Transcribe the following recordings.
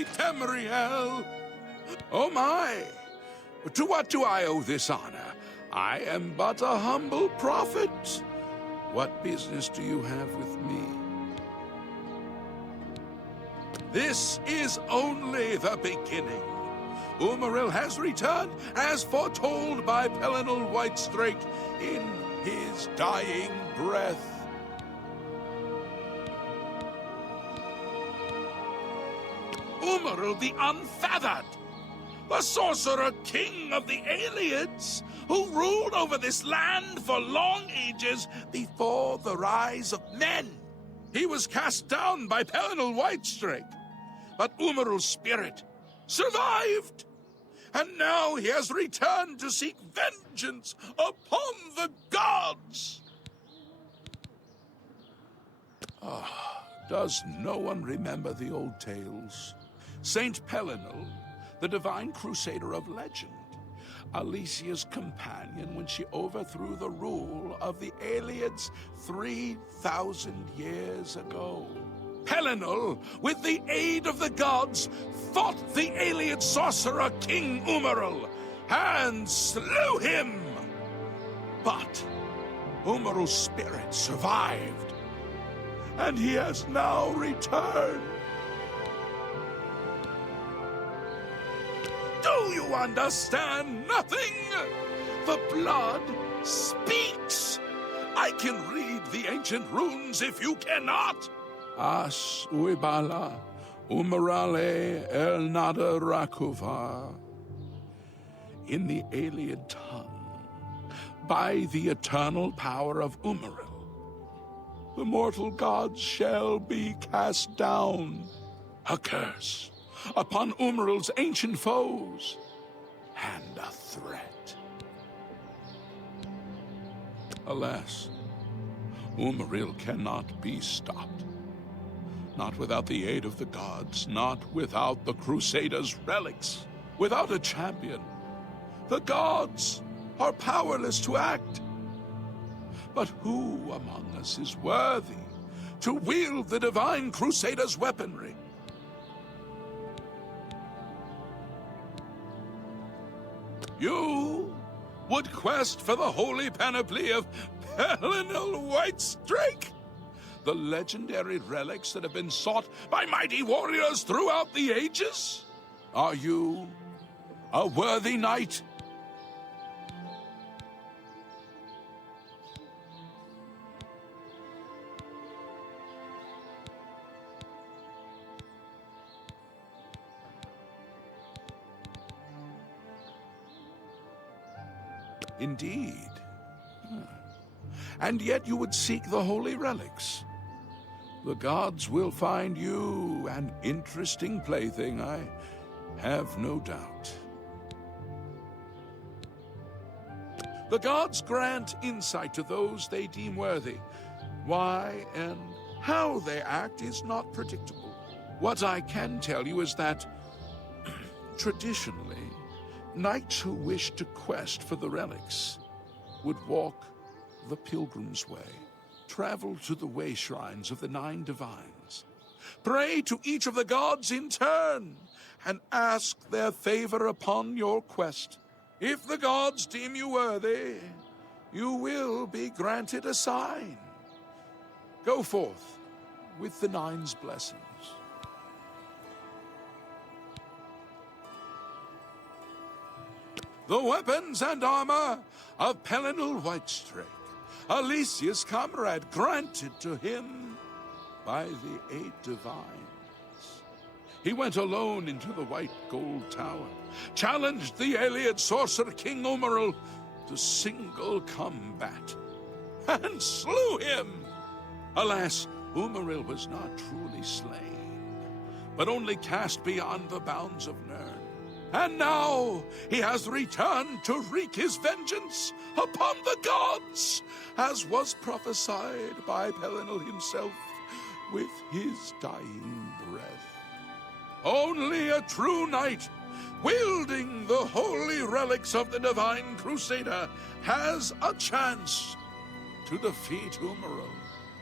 me, Tamriel! Oh my! To what do I owe this honor? I am but a humble prophet. What business do you have with me? This is only the beginning. Umaril has returned, as foretold by Pelinal Whitestrake in his dying breath. Umaril the Unfeathered, the sorcerer king of the Aelids, who ruled over this land for long ages before the rise of men. He was cast down by Pelinal Whitestrake, but Umaril's spirit survived, and now he has returned to seek vengeance upon the gods. Does no one remember the old tales? Saint Pelinal, the divine crusader of legend, Alicia's companion when she overthrew the rule of the Aelids 3,000 years ago. Pelinal, with the aid of the gods, fought the Aelid sorcerer King Umaril and slew him. But Umaril's spirit survived, and he has now returned. Do you understand nothing? The blood speaks. I can read the ancient runes if you cannot. As uibala, umarale el nada rakuva. In the Aeliad tongue, by the eternal power of Umaril, the mortal gods shall be cast down. A curse upon Umaril's ancient foes, and a threat. Alas, Umaril cannot be stopped. Not without the aid of the gods, not without the Crusaders' relics. Without a champion, the gods are powerless to act. But who among us is worthy to wield the divine Crusaders' weaponry? You would quest for the holy panoply of Pelinal Whitestrake? The legendary relics that have been sought by mighty warriors throughout the ages? Are you a worthy knight? Indeed. And yet you would seek the holy relics. The gods will find you an interesting plaything, I have no doubt. The gods grant insight to those they deem worthy. Why and how they act is not predictable. What I can tell you is that, traditionally, knights who wished to quest for the relics would walk the pilgrim's way, travel to the way shrines of the 9 divines, pray to each of the gods in turn, and ask their favor upon your quest. If the gods deem you worthy, you will be granted a sign. Go forth with the 9's blessings. The weapons and armor of Pelinal Whitestrake, Alicia's comrade, granted to him by the 8 divines. He went alone into the White Gold Tower, challenged the Aeliad sorcerer King Umaril to single combat, and slew him. Alas, Umaril was not truly slain, but only cast beyond the bounds of Nirn. And now he has returned to wreak his vengeance upon the gods, as was prophesied by Pelinal himself with his dying breath. Only a true knight, wielding the holy relics of the divine Crusader, has a chance to defeat Umaril.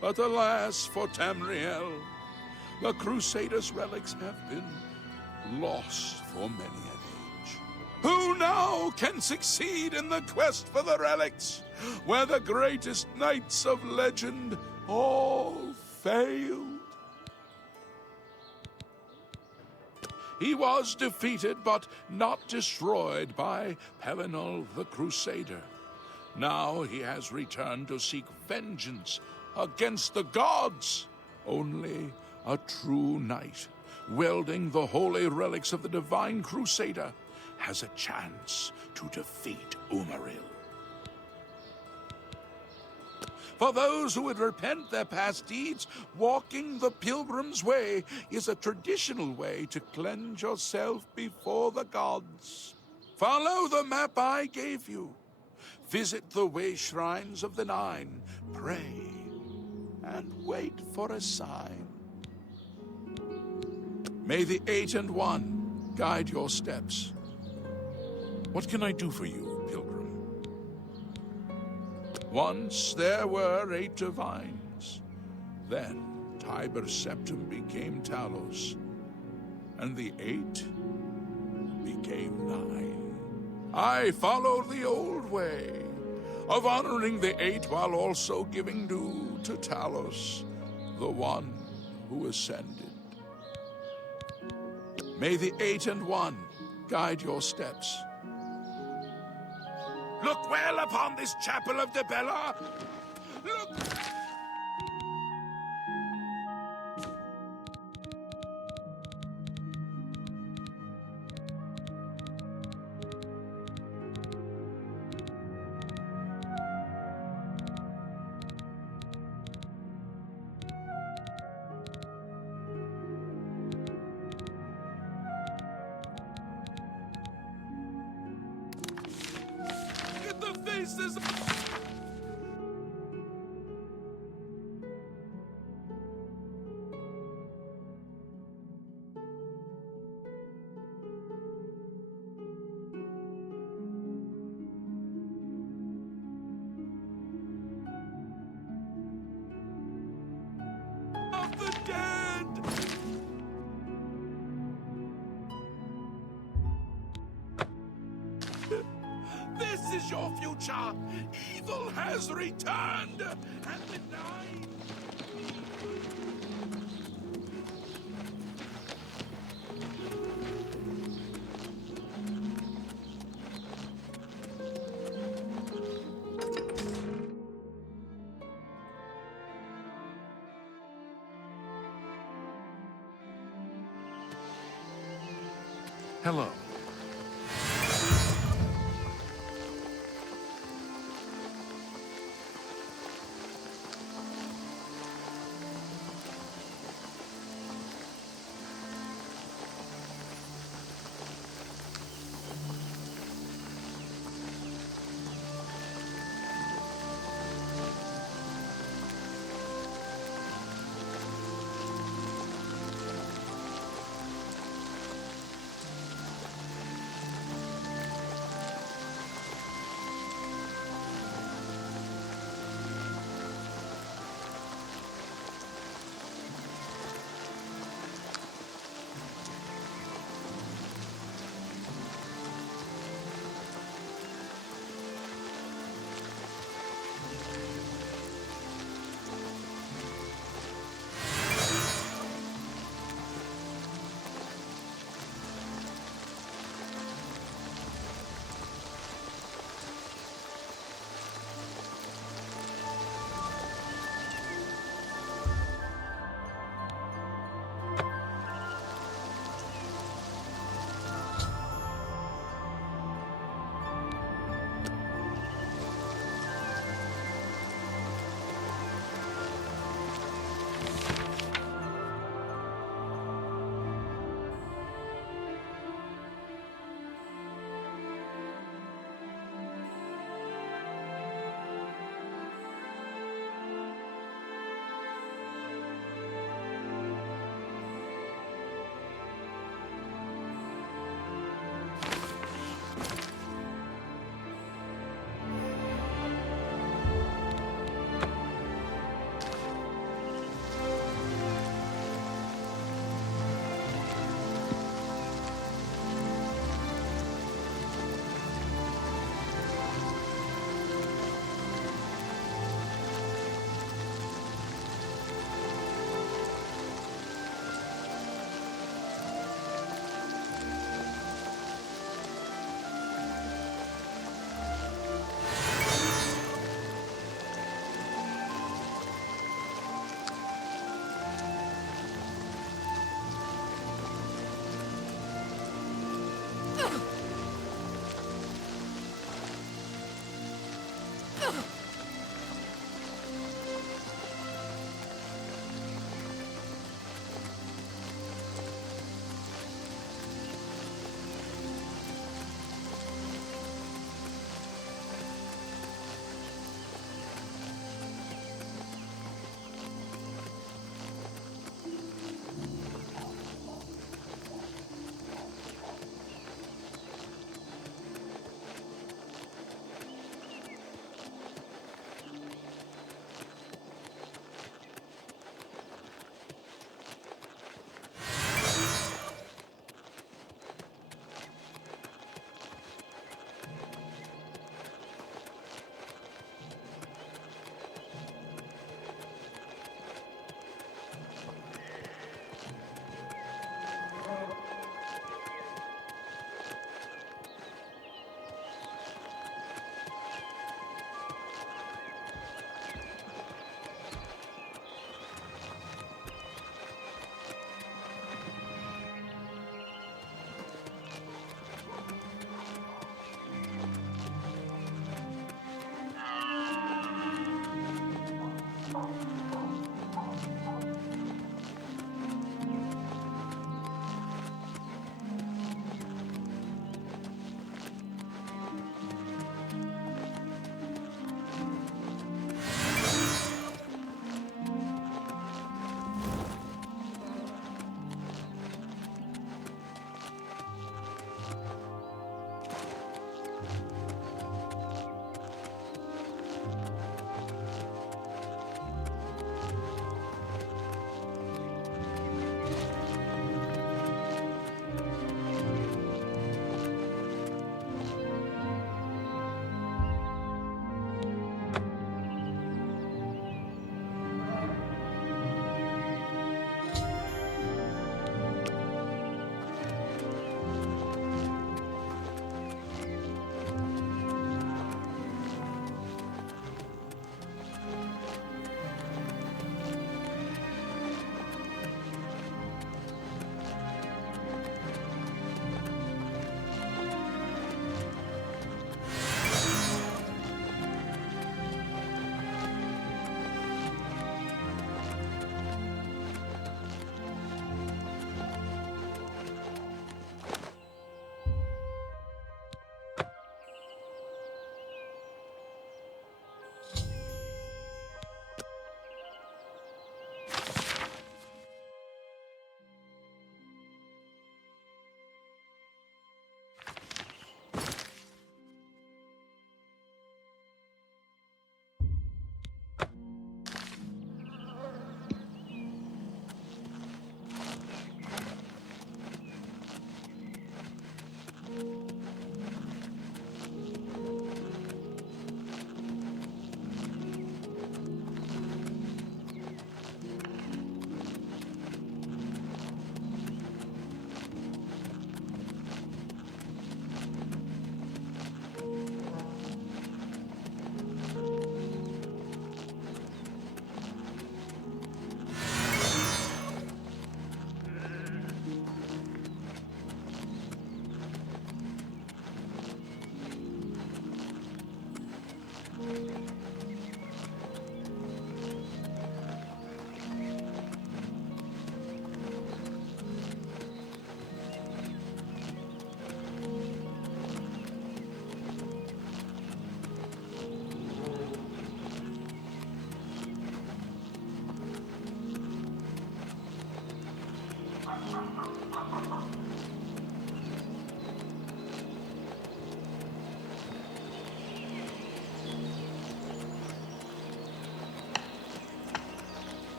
But alas for Tamriel, the Crusader's relics have been lost for many an age. Who now can succeed in the quest for the relics, where the greatest knights of legend all failed? He was defeated, but not destroyed by Pelinal the Crusader. Now he has returned to seek vengeance against the gods. Only a true knight, wielding the holy relics of the divine Crusader, has a chance to defeat Umaril. For those who would repent their past deeds, walking the Pilgrim's Way is a traditional way to cleanse yourself before the gods. Follow the map I gave you. Visit the way shrines of the Nine, pray, and wait for a sign. May the 8 and 1 guide your steps. What can I do for you, Pilgrim? Once there were 8 divines. Then Tiber Septim became Talos, and the 8 became 9. I followed the old way of honoring the 8 while also giving due to Talos, the one who ascended. May the 8 and 1 guide your steps. Look well upon this chapel of Debella. Look! Get the faces! Of the dead! This is your future! Evil has returned! And the Nine... Hello.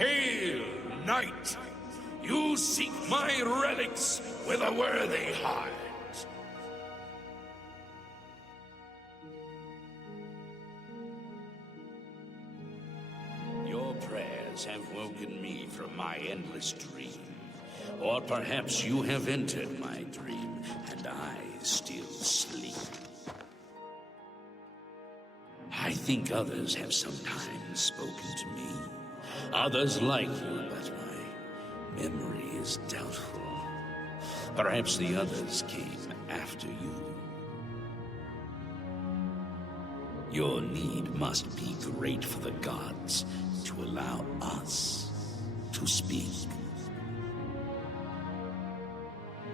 Hail, knight! You seek my relics with a worthy heart. Your prayers have woken me from my endless dream. Or perhaps you have entered my dream, and I still sleep. I think others have sometimes spoken to me. Others like you, but my memory is doubtful. Perhaps the others came after you. Your need must be great for the gods to allow us to speak.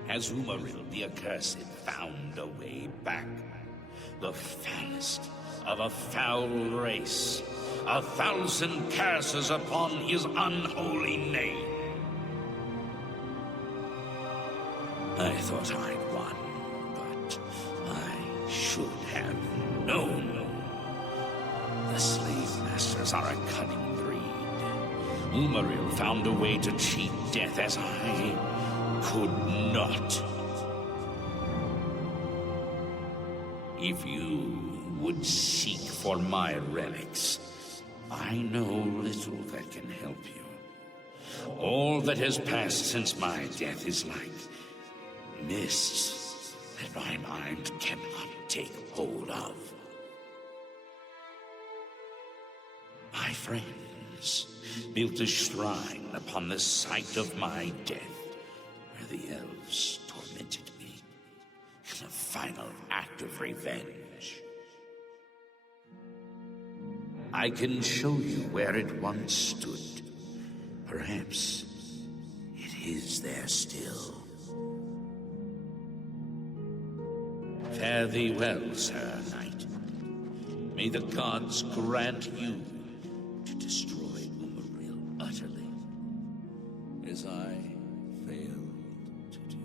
Has Umaril the Accursed found a way back? The foulest of a foul race. 1,000 curses upon his unholy name. I thought I'd won, but I should have known. The slave masters are a cunning breed. Umaril found a way to cheat death as I could not. If you would seek for my relics, I know little that can help you. All that has passed since my death is like mists that my mind cannot take hold of. My friends built a shrine upon the site of my death, where the elves tormented me in a final act of revenge. I can show you where it once stood. Perhaps it is there still. Fare thee well, Sir Knight. May the gods grant you to destroy Umaril utterly, as I failed to do.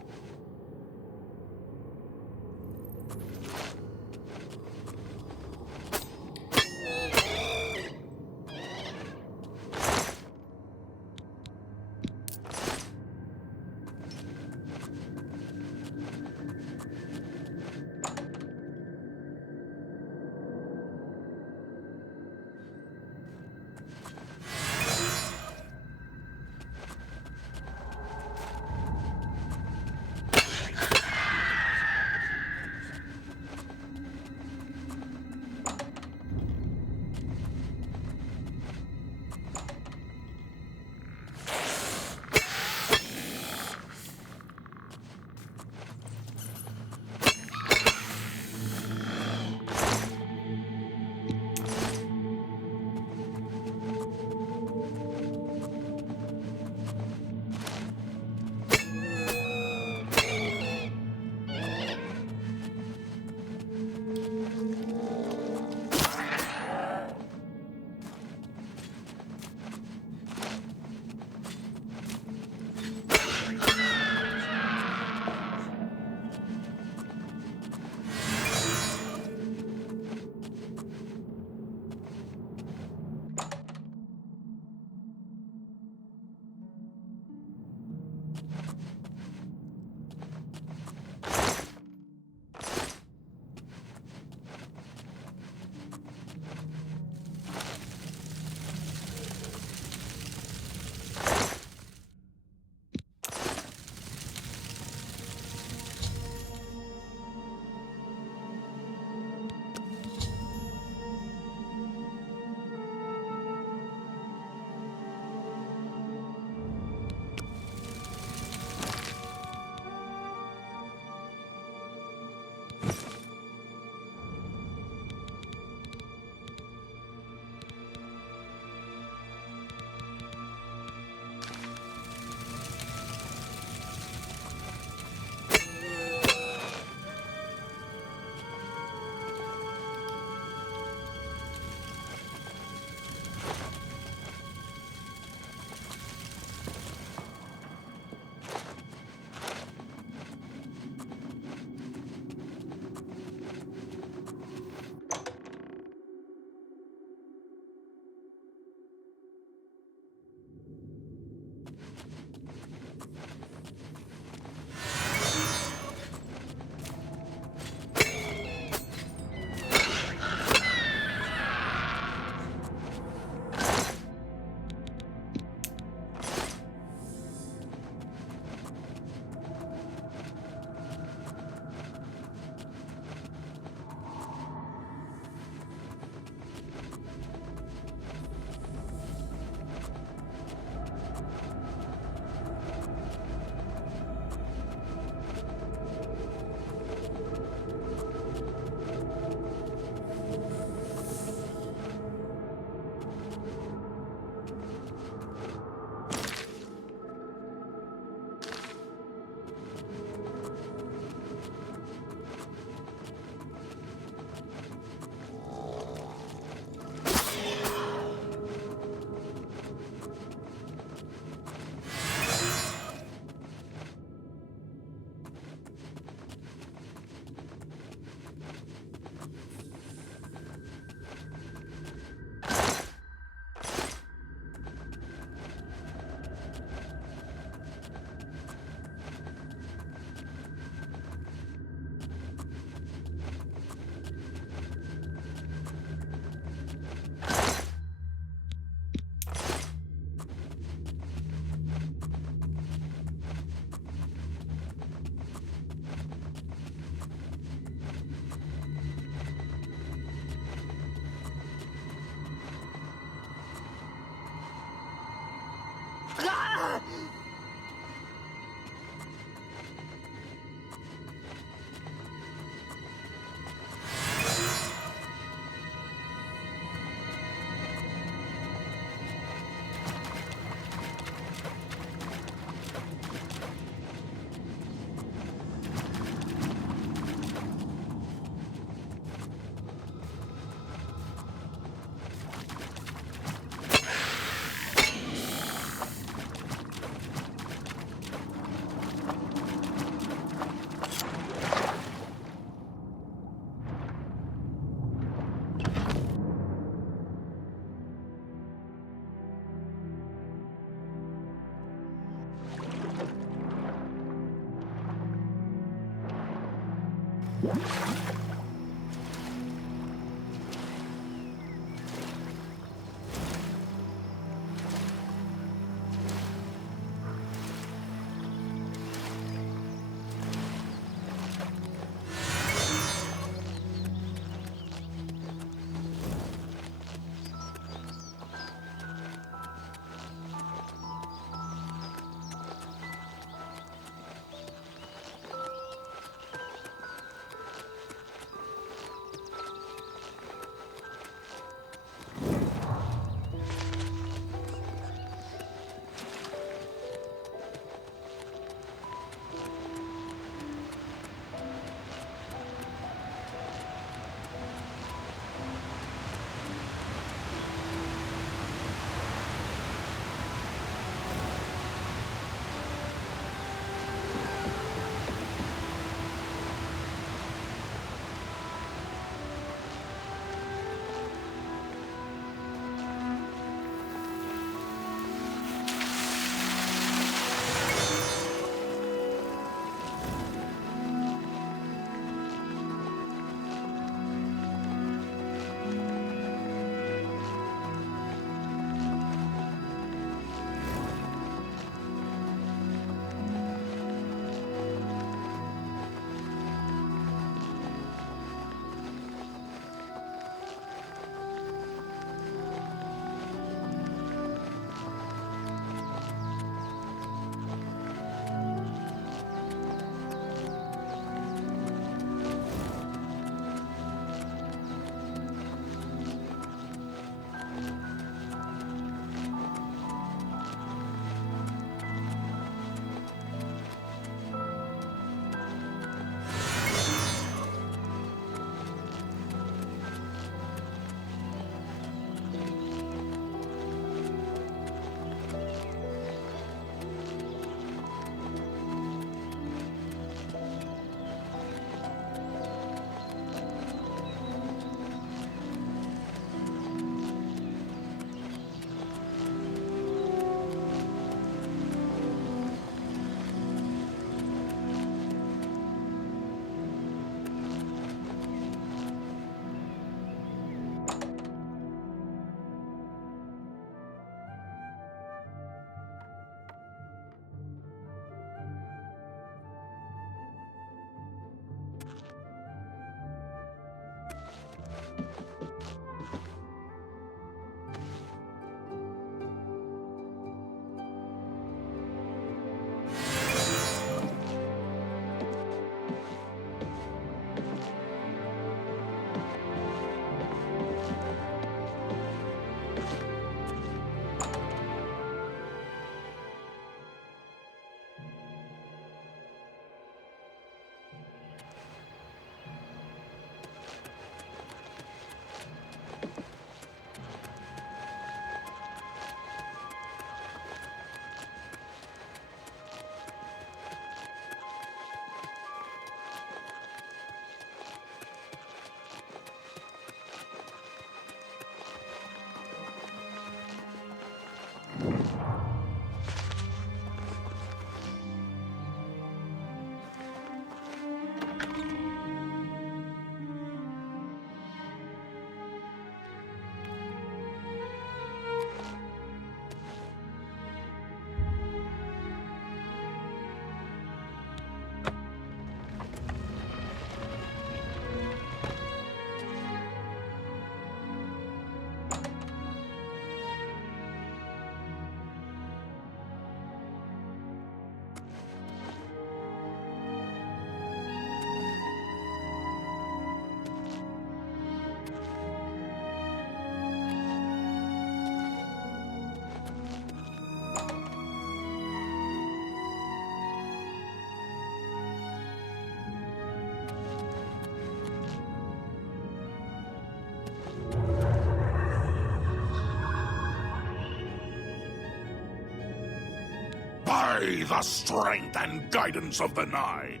By the strength and guidance of the Nine,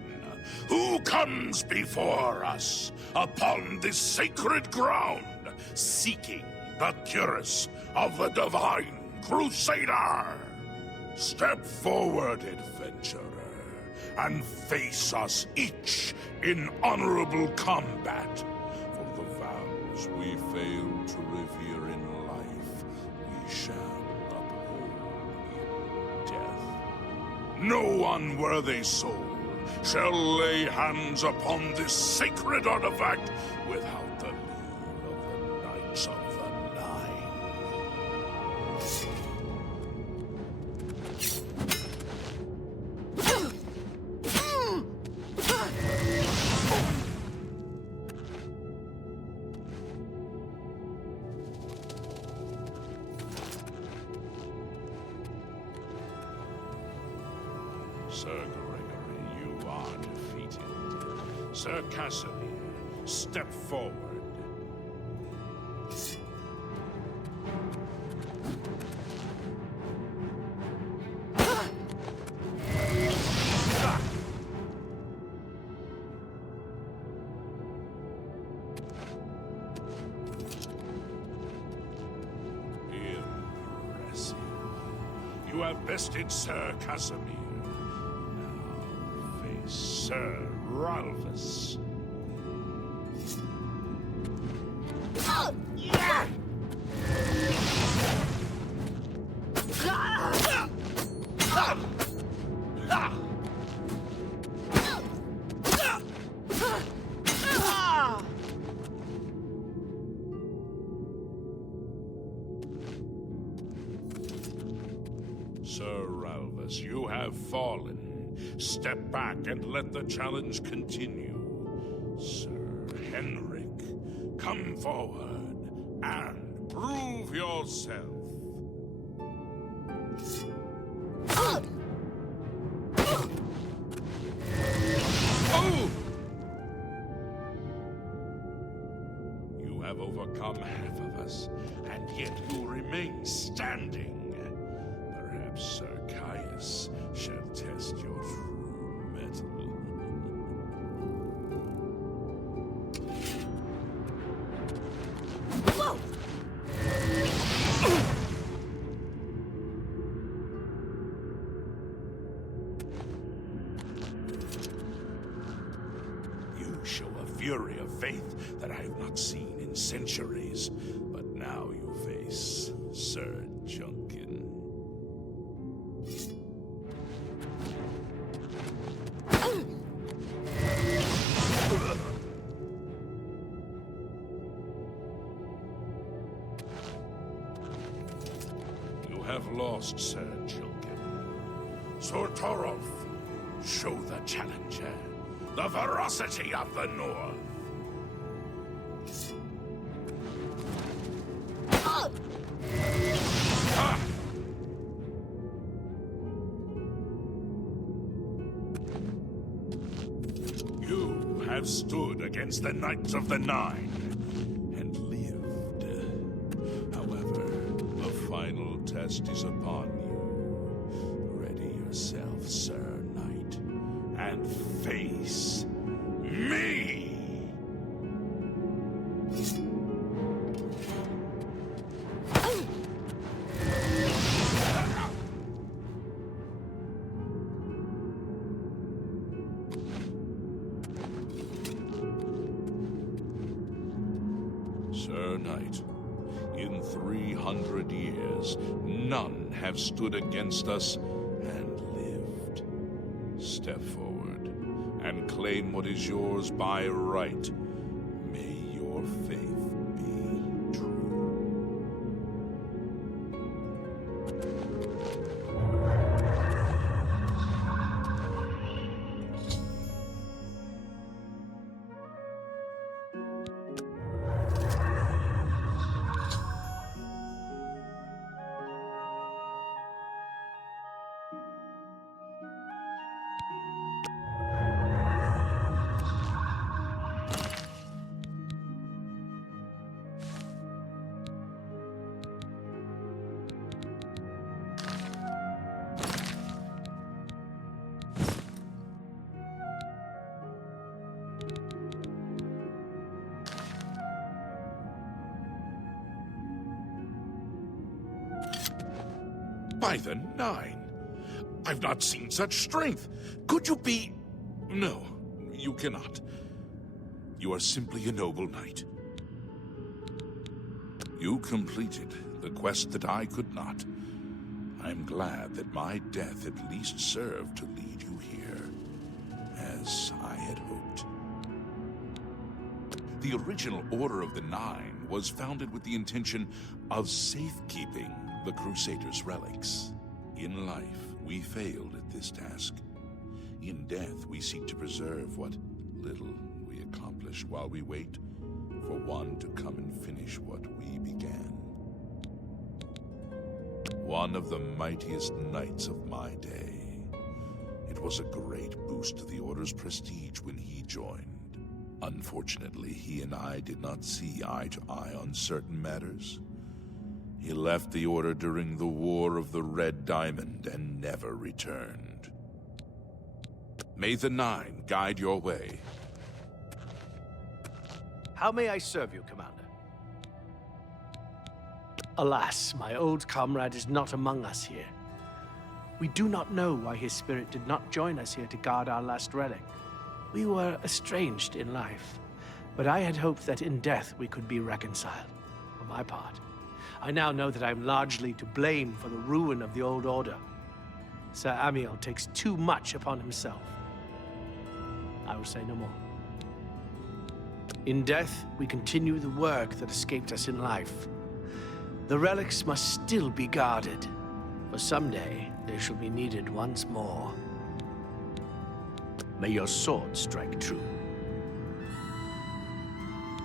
who comes before us upon this sacred ground, seeking the cuirass of the Divine Crusader? Step forward, adventurer, and face us each in honorable combat. For the vows we fail to revere in life, we shall uphold in death. No unworthy soul shall lay hands upon this sacred artifact without the leave of the Knights of the Nine. Sir Gregory, you are defeated. Sir Casimir, step forward. Impressive. You have bested Sir Casimir. Sir Ralphus. Sir Ralphus, you have fallen. Step back and let the challenge continue. Sir Henrik, come forward and prove yourself. Oh! You have overcome half of us, and yet you remain standing. Perhaps Sir Caius shall test your true mettle. Whoa! You show a fury of faith that I have not seen in centuries, but now you face Sir Junkin. You have lost, Sir Junkin. Sortorov, show the challenger the ferocity of the North. Ah! You have stood against the Knights of the Nine and lived. However, the final test is upon you. Ready yourself, Sir Knight, and face me! Sir Knight, in 300 years, none have stood against us and lived. Step forward and claim what is yours by right. May your faith be true. By the Nine! I've not seen such strength! Could you be... No, you cannot. You are simply a noble knight. You completed the quest that I could not. I'm glad that my death at least served to lead you here, as I had hoped. The original Order of the Nine was founded with the intention of safekeeping the Crusaders' relics. In life, we failed at this task. In death, we seek to preserve what little we accomplish while we wait for one to come and finish what we began. One of the mightiest knights of my day. It was a great boost to the Order's prestige when he joined. Unfortunately, he and I did not see eye to eye on certain matters. He left the Order during the War of the Red Diamond and never returned. May the Nine guide your way. How may I serve you, Commander? Alas, my old comrade is not among us here. We do not know why his spirit did not join us here to guard our last relic. We were estranged in life, but I had hoped that in death we could be reconciled. For my part, I now know that I'm largely to blame for the ruin of the old order. Sir Amiel takes too much upon himself. I will say no more. In death, we continue the work that escaped us in life. The relics must still be guarded, for someday they shall be needed once more. May your sword strike true.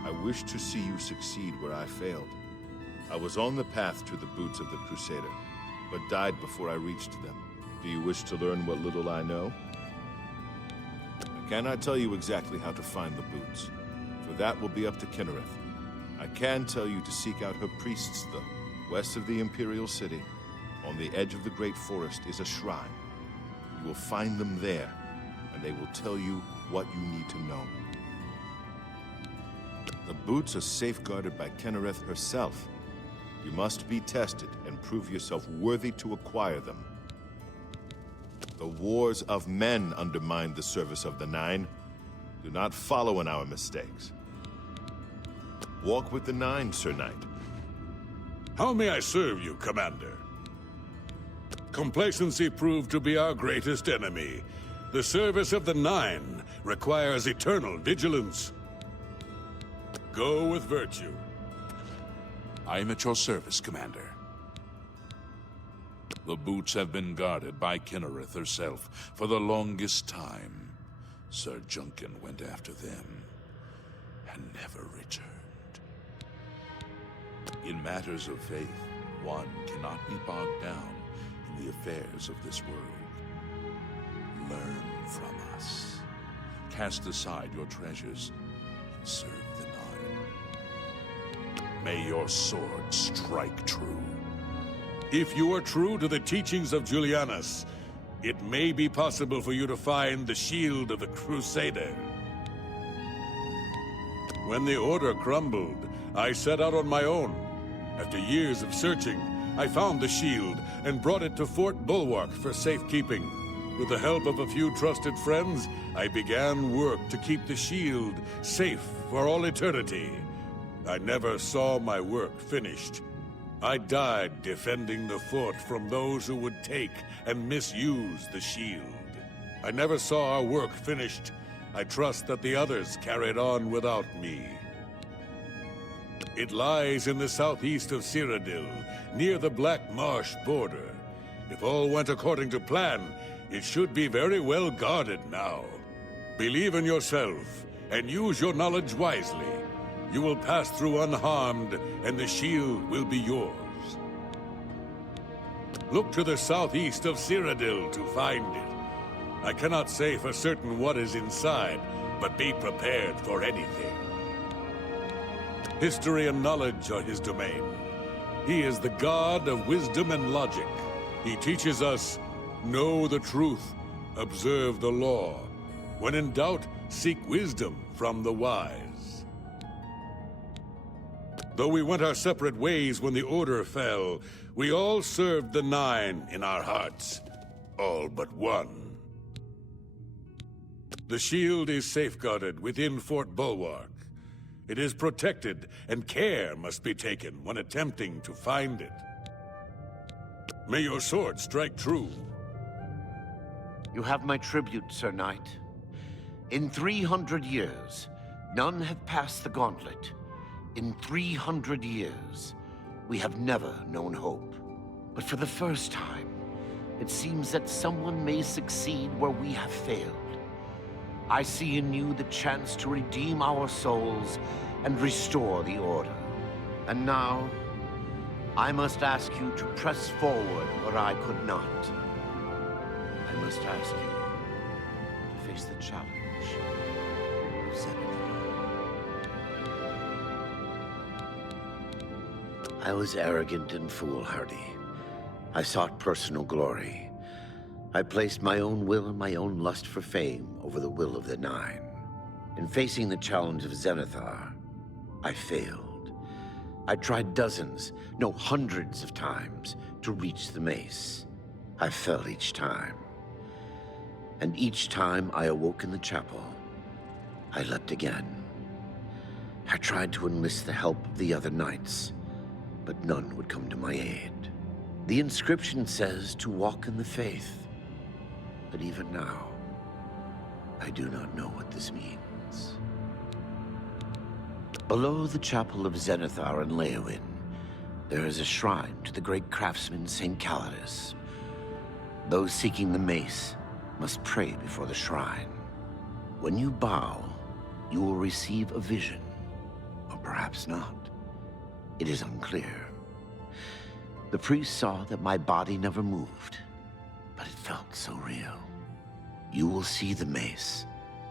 I wish to see you succeed where I failed. I was on the path to the boots of the Crusader, but died before I reached them. Do you wish to learn what little I know? I cannot tell you exactly how to find the boots, for that will be up to Kinnereth. I can tell you to seek out her priests, though. West of the Imperial City, on the edge of the Great Forest, is a shrine. You will find them there, and they will tell you what you need to know. The boots are safeguarded by Kinnereth herself. You must be tested and prove yourself worthy to acquire them. The wars of men undermine the service of the Nine. Do not follow in our mistakes. Walk with the Nine, Sir Knight. How may I serve you, Commander? Complacency proved to be our greatest enemy. The service of the Nine requires eternal vigilance. Go with virtue. I am at your service, Commander. The boots have been guarded by Kinnereth herself for the longest time. Sir Junkin went after them and never returned. In matters of faith, one cannot be bogged down in the affairs of this world. Learn from us. Cast aside your treasures and serve the Nine. May your sword strike true. If you are true to the teachings of Julianus, it may be possible for you to find the shield of the Crusader. When the Order crumbled, I set out on my own. After years of searching, I found the shield and brought it to Fort Bulwark for safekeeping. With the help of a few trusted friends, I began work to keep the shield safe for all eternity. I never saw my work finished. I died defending the fort from those who would take and misuse the shield. I never saw our work finished. I trust that the others carried on without me. It lies in the southeast of Cyrodiil, near the Black Marsh border. If all went according to plan, it should be very well guarded now. Believe in yourself, and use your knowledge wisely. You will pass through unharmed, and the shield will be yours. Look to the southeast of Cyrodiil to find it. I cannot say for certain what is inside, but be prepared for anything. History and knowledge are his domain. He is the god of wisdom and logic. He teaches us, know the truth, observe the law. When in doubt, seek wisdom from the wise. Though we went our separate ways when the Order fell, we all served the Nine in our hearts. All but one. The shield is safeguarded within Fort Bulwark. It is protected, and care must be taken when attempting to find it. May your sword strike true. You have my tribute, Sir Knight. In 300 years, none have passed the gauntlet. In 300 years, we have never known hope. But for the first time, it seems that someone may succeed where we have failed. I see in you the chance to redeem our souls and restore the Order. And now, I must ask you to press forward where I could not. I must ask you to face the challenge of Zenithar. I was arrogant and foolhardy. I sought personal glory. I placed my own will and my own lust for fame over the will of the Nine. In facing the challenge of Zenithar, I failed. I tried dozens, no hundreds of times to reach the mace. I fell each time. And each time I awoke in the chapel, I leapt again. I tried to enlist the help of the other knights, but none would come to my aid. The inscription says to walk in the faith. But even now, I do not know what this means. Below the chapel of Zenithar in Leowyn, there is a shrine to the great craftsman St. Calidus. Those seeking the mace must pray before the shrine. When you bow, you will receive a vision, or perhaps not. It is unclear. The priest saw that my body never moved, but it felt so real. You will see the mace,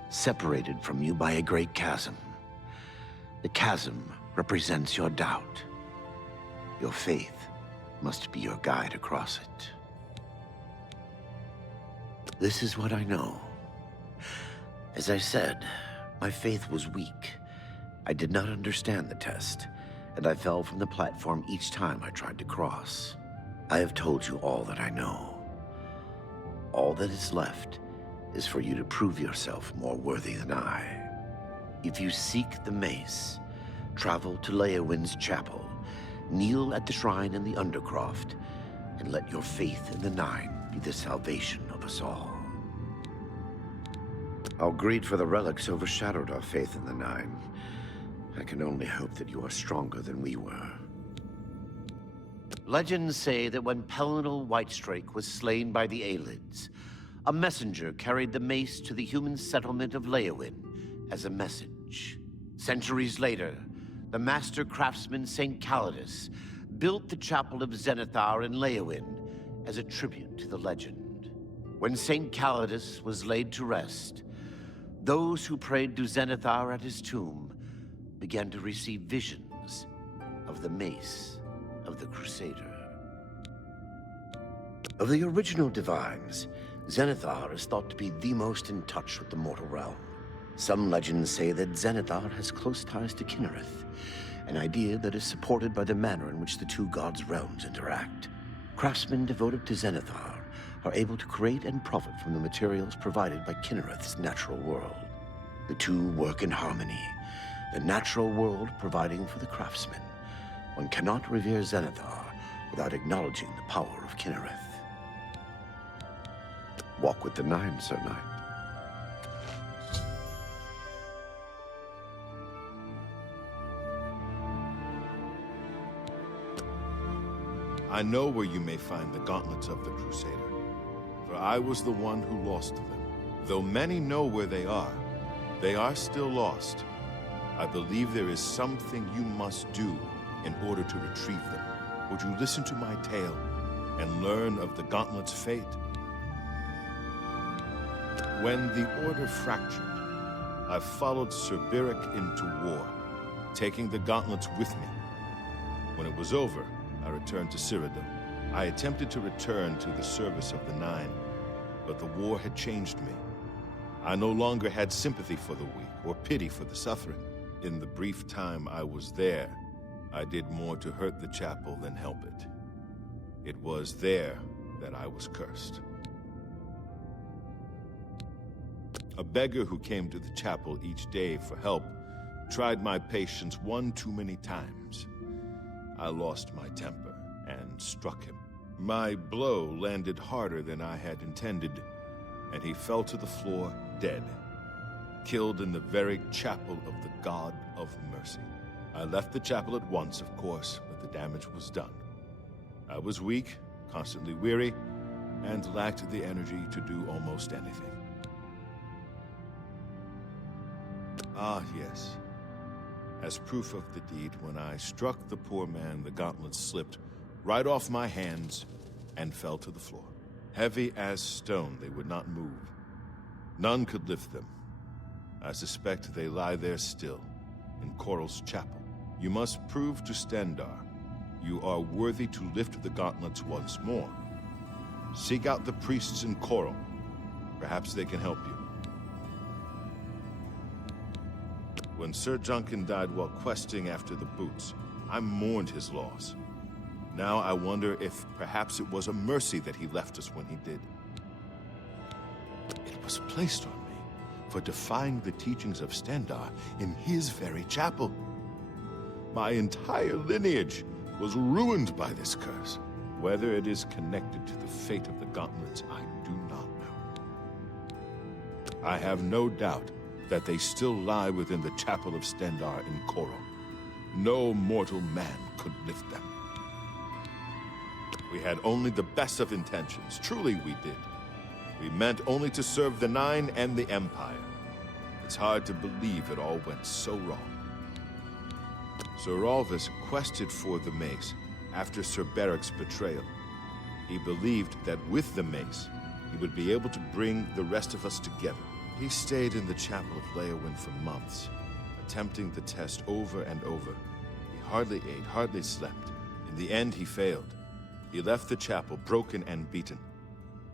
separated from you by a great chasm. The chasm represents your doubt. Your faith must be your guide across it. This is what I know. As I said, my faith was weak. I did not understand the test, and I fell from the platform each time I tried to cross. I have told you all that I know. All that is left is for you to prove yourself more worthy than I. If you seek the mace, travel to Leowyn's chapel, kneel at the shrine in the Undercroft, and let your faith in the Nine be the salvation of us all. Our greed for the relics overshadowed our faith in the Nine. I can only hope that you are stronger than we were. Legends say that when Pelinal Whitestrake was slain by the Aelids, a messenger carried the mace to the human settlement of Leowyn as a message. Centuries later, the master craftsman St. Calidus built the chapel of Zenithar in Leowyn as a tribute to the legend. When St. Calidus was laid to rest, those who prayed to Zenithar at his tomb began to receive visions of the mace of the Crusader. Of the original divines, Zenithar is thought to be the most in touch with the mortal realm. Some legends say that Zenithar has close ties to Kinnereth, an idea that is supported by the manner in which the two gods' realms interact. Craftsmen devoted to Zenithar are able to create and profit from the materials provided by Kinnereth's natural world. The two work in harmony, the natural world providing for the craftsmen. One cannot revere Zenithar without acknowledging the power of Kinnereth. Walk with the Nine, Sir Knight. I know where you may find the gauntlets of the Crusader, for I was the one who lost them. Though many know where they are still lost. I believe there is something you must do in order to retrieve them. Would you listen to my tale and learn of the gauntlet's fate? When the Order fractured, I followed Sir Beric into war, taking the gauntlets with me. When it was over, I returned to Cyrodiil. I attempted to return to the service of the Nine, but the war had changed me. I no longer had sympathy for the weak or pity for the suffering. In the brief time I was there, I did more to hurt the chapel than help it. It was there that I was cursed. A beggar who came to the chapel each day for help tried my patience one too many times. I lost my temper and struck him. My blow landed harder than I had intended, and he fell to the floor dead, killed in the very chapel of the God of Mercy. I left the chapel at once, of course, but the damage was done. I was weak, constantly weary, and lacked the energy to do almost anything. Ah, yes. As proof of the deed, when I struck the poor man, the gauntlets slipped right off my hands and fell to the floor. Heavy as stone, they would not move. None could lift them. I suspect they lie there still, in Coral's chapel. You must prove to Stendar you are worthy to lift the gauntlets once more. Seek out the priests in Coral. Perhaps they can help you. When Sir Juncan died while questing after the boots, I mourned his loss. Now I wonder if perhaps it was a mercy that he left us when he did. It was placed on me for defying the teachings of Stendar in his very chapel. My entire lineage was ruined by this curse. Whether it is connected to the fate of the gauntlets, I do not know. I have no doubt that they still lie within the chapel of Stendar in Coral. No mortal man could lift them. We had only the best of intentions. Truly we did. We meant only to serve the Nine and the Empire. It's hard to believe it all went so wrong. Sir Alvis quested for the mace after Sir Beric's betrayal. He believed that with the mace, he would be able to bring the rest of us together. He stayed in the chapel of Leowyn for months, attempting the test over and over. He hardly ate, hardly slept. In the end, he failed. He left the chapel broken and beaten.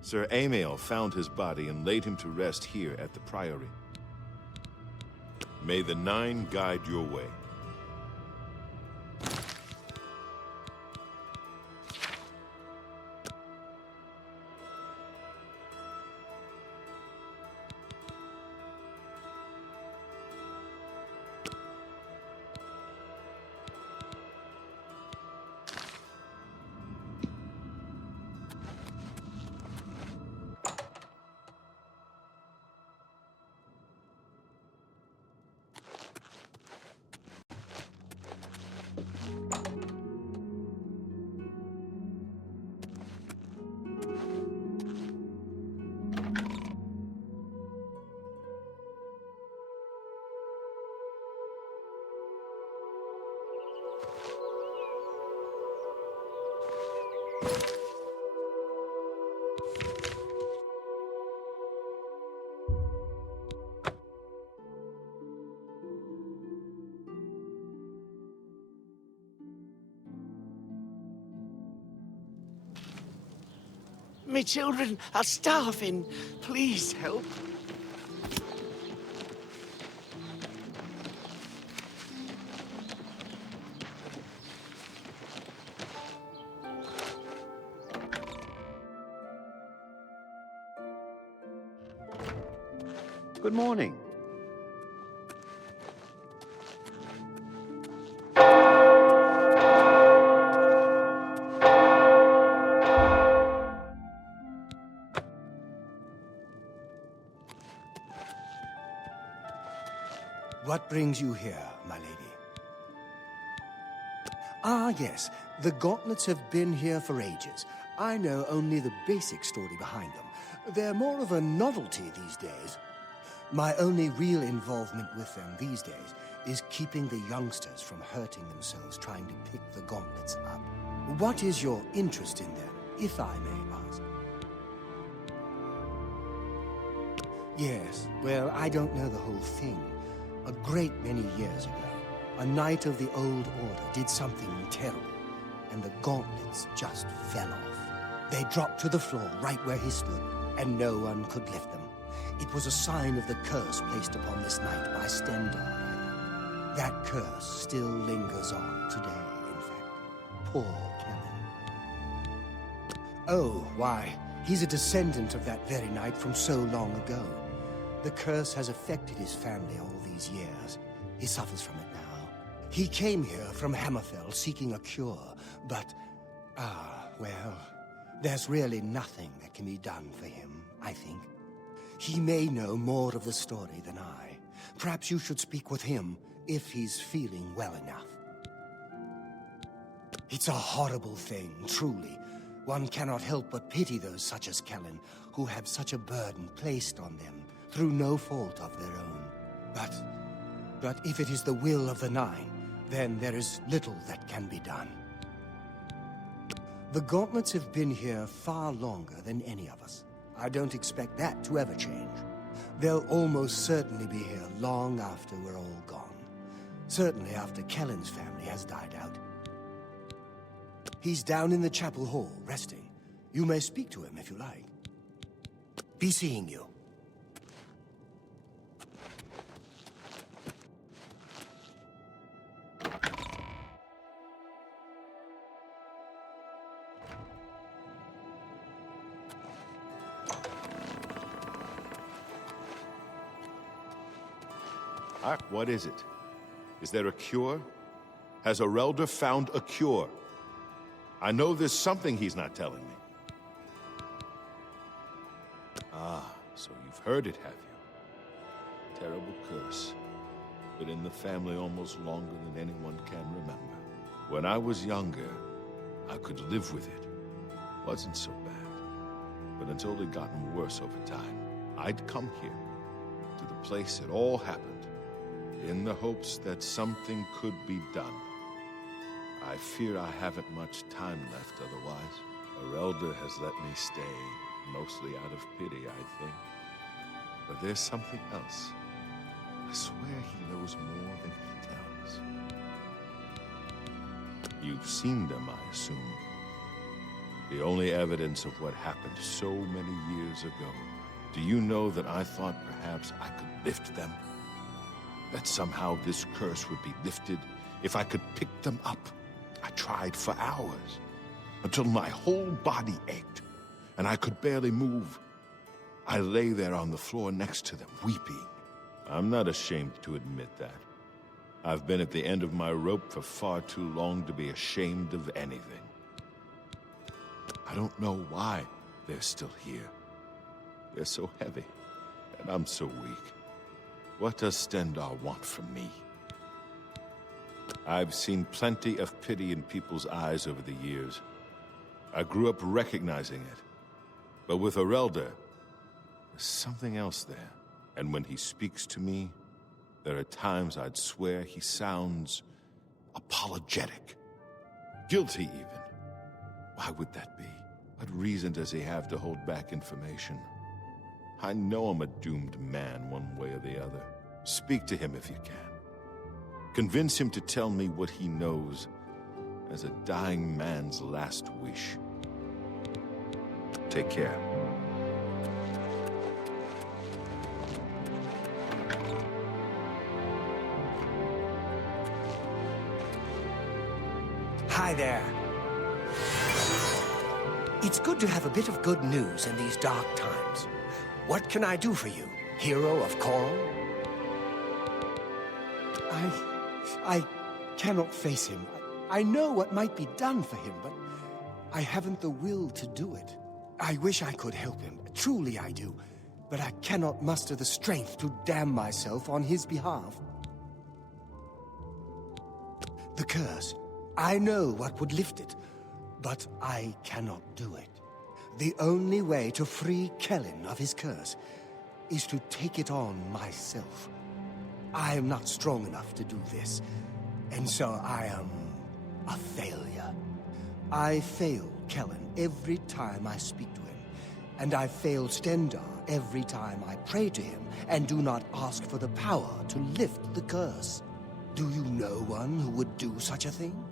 Sir Amael found his body and laid him to rest here at the Priory. May the Nine guide your way. Me children are starving. Please help. Good morning. What brings you here, my lady? Ah, yes. The gauntlets have been here for ages. I know only the basic story behind them. They're more of a novelty these days. My only real involvement with them these days is keeping the youngsters from hurting themselves trying to pick the gauntlets up. What is your interest in them, if I may ask? Yes, well, I don't know the whole thing. A great many years ago, a knight of the Old Order did something terrible, and the gauntlets just fell off. They dropped to the floor right where he stood, and no one could lift them. It was a sign of the curse placed upon this knight by Stendar, I think. That curse still lingers on today, in fact. Poor Kellen. Oh, why, he's a descendant of that very night from so long ago. The curse has affected his family all these years. He suffers from it now. He came here from Hammerfell seeking a cure, but... well, there's really nothing that can be done for him, I think. He may know more of the story than I. Perhaps you should speak with him, if he's feeling well enough. It's a horrible thing, truly. One cannot help but pity those such as Kellen, who have such a burden placed on them, through no fault of their own. But if it is the will of the Nine, then there is little that can be done. The Gauntlets have been here far longer than any of us. I don't expect that to ever change. They'll almost certainly be here long after we're all gone. Certainly after Kellen's family has died out. He's down in the chapel hall, resting. You may speak to him if you like. Be seeing you. What is it? Is there a cure? Has Arelder found a cure? I know there's something he's not telling me. Ah, so you've heard it, have you? Terrible curse. Been in the family almost longer than anyone can remember. When I was younger, I could live with it. Wasn't so bad. But it's only gotten worse over time. I'd come here, to the place it all happened, in the hopes that something could be done. I fear I haven't much time left otherwise. Arelder has let me stay, mostly out of pity, I think. But there's something else. I swear he knows more than he tells. You've seen them, I assume. The only evidence of what happened so many years ago. Do you know that I thought perhaps I could lift them? That somehow this curse would be lifted if I could pick them up. I tried for hours, until my whole body ached, and I could barely move. I lay there on the floor next to them, weeping. I'm not ashamed to admit that. I've been at the end of my rope for far too long to be ashamed of anything. I don't know why they're still here. They're so heavy, and I'm so weak. What does Stendarr want from me? I've seen plenty of pity in people's eyes over the years. I grew up recognizing it. But with Arelder, there's something else there. And when he speaks to me, there are times I'd swear he sounds apologetic. Guilty, even. Why would that be? What reason does he have to hold back information? I know I'm a doomed man one way or the other. Speak to him if you can. Convince him to tell me what he knows as a dying man's last wish. Take care. Hi there. It's good to have a bit of good news in these dark times. What can I do for you, hero of Coral? I cannot face him. I know what might be done for him, but I haven't the will to do it. I wish I could help him. Truly I do. But I cannot muster the strength to damn myself on his behalf. The curse. I know what would lift it, but I cannot do it. The only way to free Kellen of his curse is to take it on myself. I am not strong enough to do this, and so I am a failure. I fail Kellen every time I speak to him, and I fail Stendarr every time I pray to him and do not ask for the power to lift the curse. Do you know one who would do such a thing?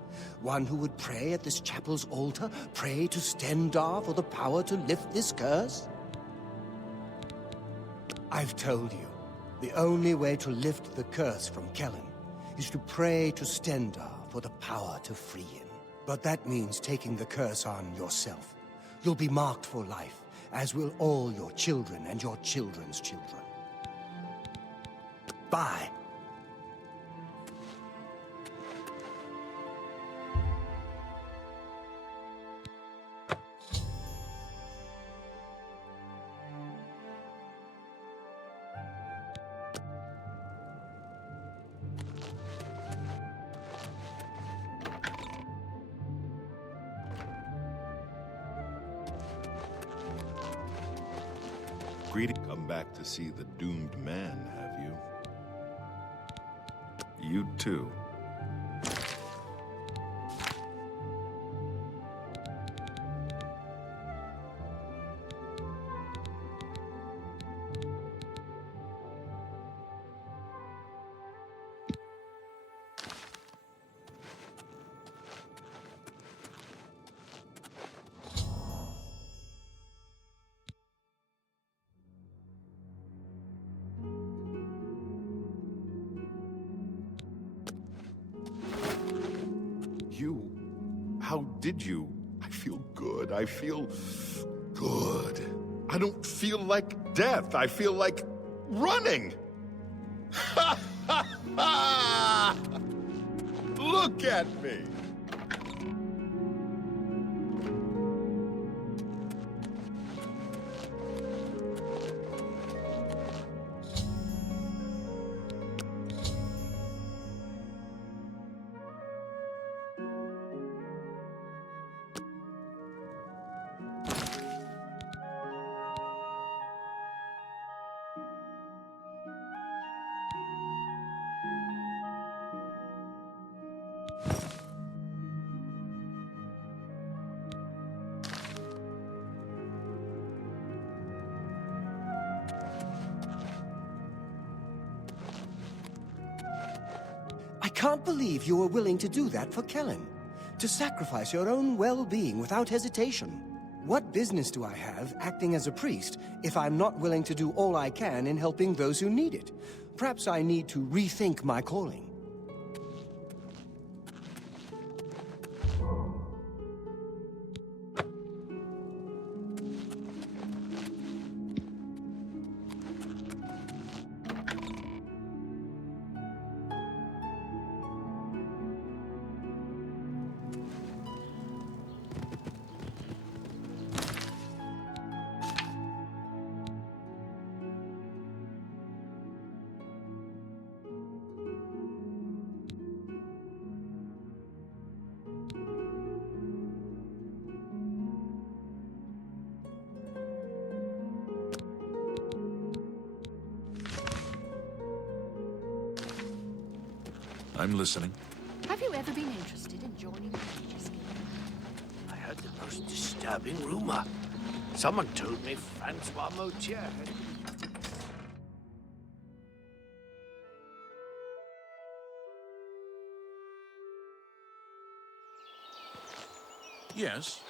One who would pray at this chapel's altar, pray to Stendarr for the power to lift this curse? I've told you, the only way to lift the curse from Kellen is to pray to Stendar for the power to free him. But that means taking the curse on yourself. You'll be marked for life, as will all your children and your children's children. Bye. Greeting. Come back to see the doomed man, have you? You too. How did you? I feel good. I feel good. I don't feel like death. I feel like running. Ha ha ha! Look at me. I can't believe you were willing to do that for Kellen. To sacrifice your own well-being without hesitation. What business do I have acting as a priest if I'm not willing to do all I can in helping those who need it? Perhaps I need to rethink my calling. I'm listening. Have you ever been interested in joining the Mages Guild? I heard the most disturbing rumor. Someone told me Francois Motier had... Yes.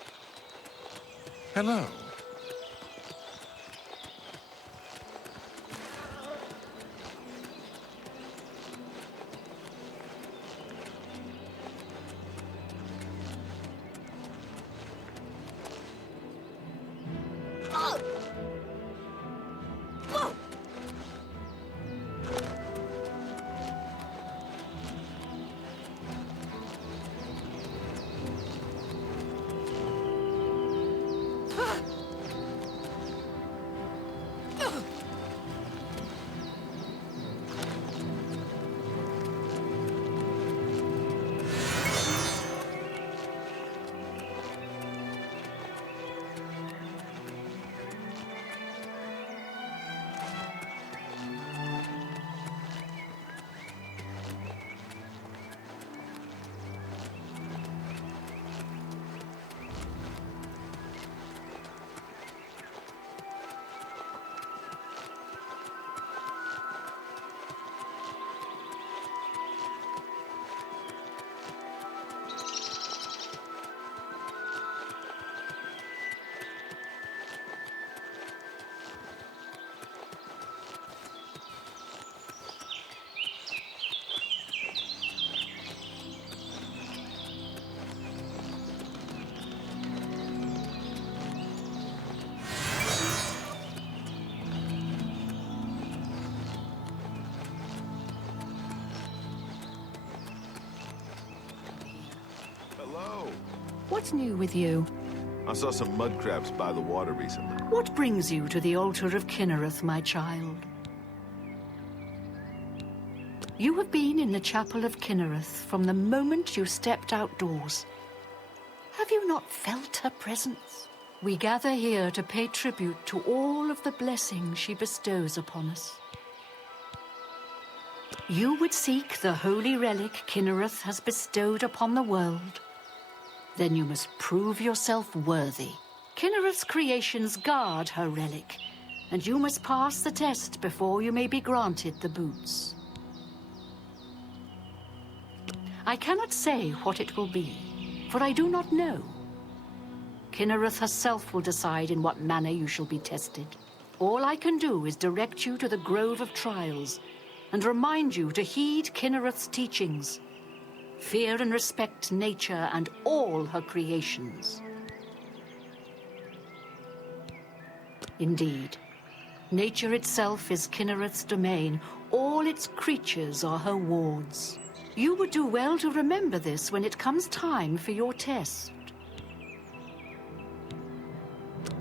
Hello. What's new with you? I saw some mud crabs by the water recently. What brings you to the altar of Kinnereth, my child? You have been in the chapel of Kinnereth from the moment you stepped outdoors. Have you not felt her presence? We gather here to pay tribute to all of the blessings she bestows upon us. You would seek the holy relic Kinnereth has bestowed upon the world. Then you must prove yourself worthy. Kinnereth's creations guard her relic, and you must pass the test before you may be granted the boots. I cannot say what it will be, for I do not know. Kinnereth herself will decide in what manner you shall be tested. All I can do is direct you to the Grove of Trials and remind you to heed Kinnereth's teachings. Fear and respect nature and all her creations. Indeed, nature itself is Kinnereth's domain. All its creatures are her wards. You would do well to remember this when it comes time for your test.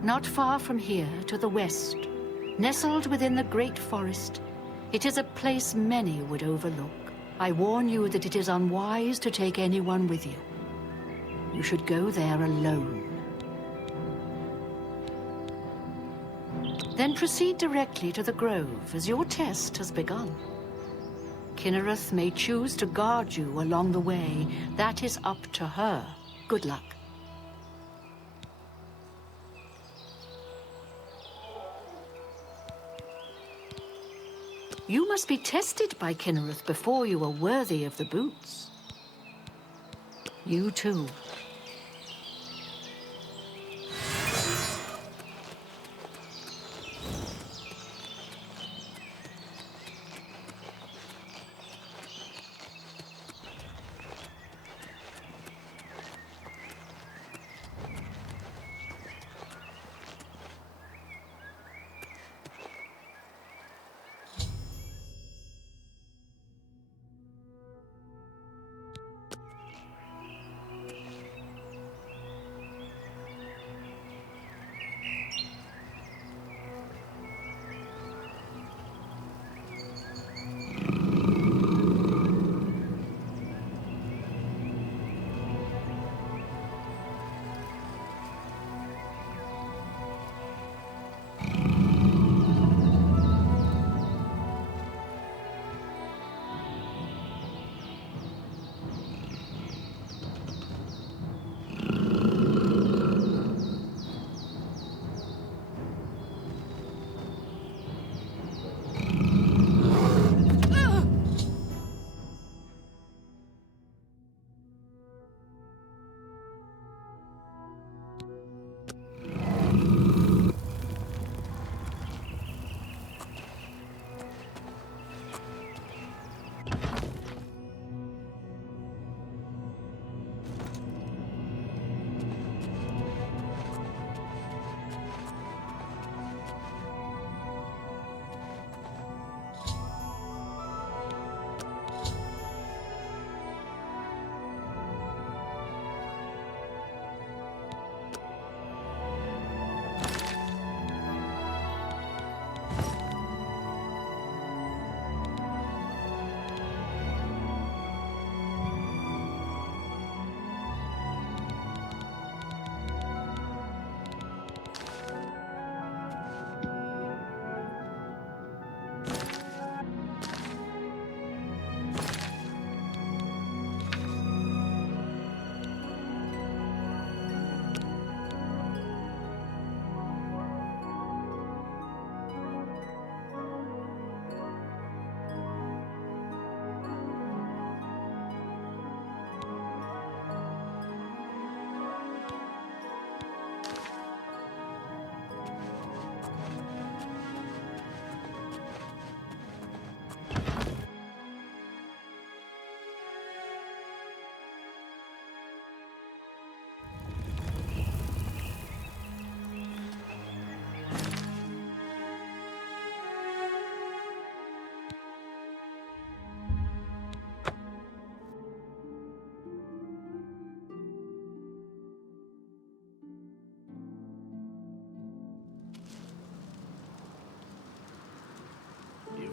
Not far from here, to the west, nestled within the great forest, it is a place many would overlook. I warn you that it is unwise to take anyone with you. You should go there alone. Then proceed directly to the grove, as your test has begun. Kinnereth may choose to guard you along the way. That is up to her. Good luck. You must be tested by Kinnereth before you are worthy of the boots. You too.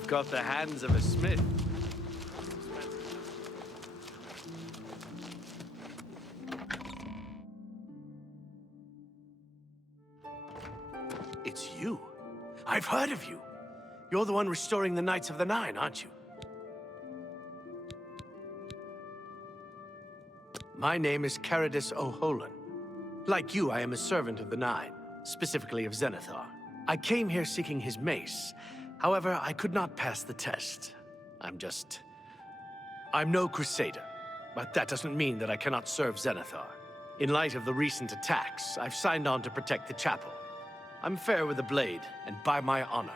You've got the hands of a smith. It's you. I've heard of you. You're the one restoring the Knights of the Nine, aren't you? My name is Caridus O'Holan. Like you, I am a servant of the Nine, specifically of Zenithar. I came here seeking his mace. However, I could not pass the test. I'm no crusader, but that doesn't mean that I cannot serve Zenithar. In light of the recent attacks, I've signed on to protect the chapel. I'm fair with a blade, and by my honor,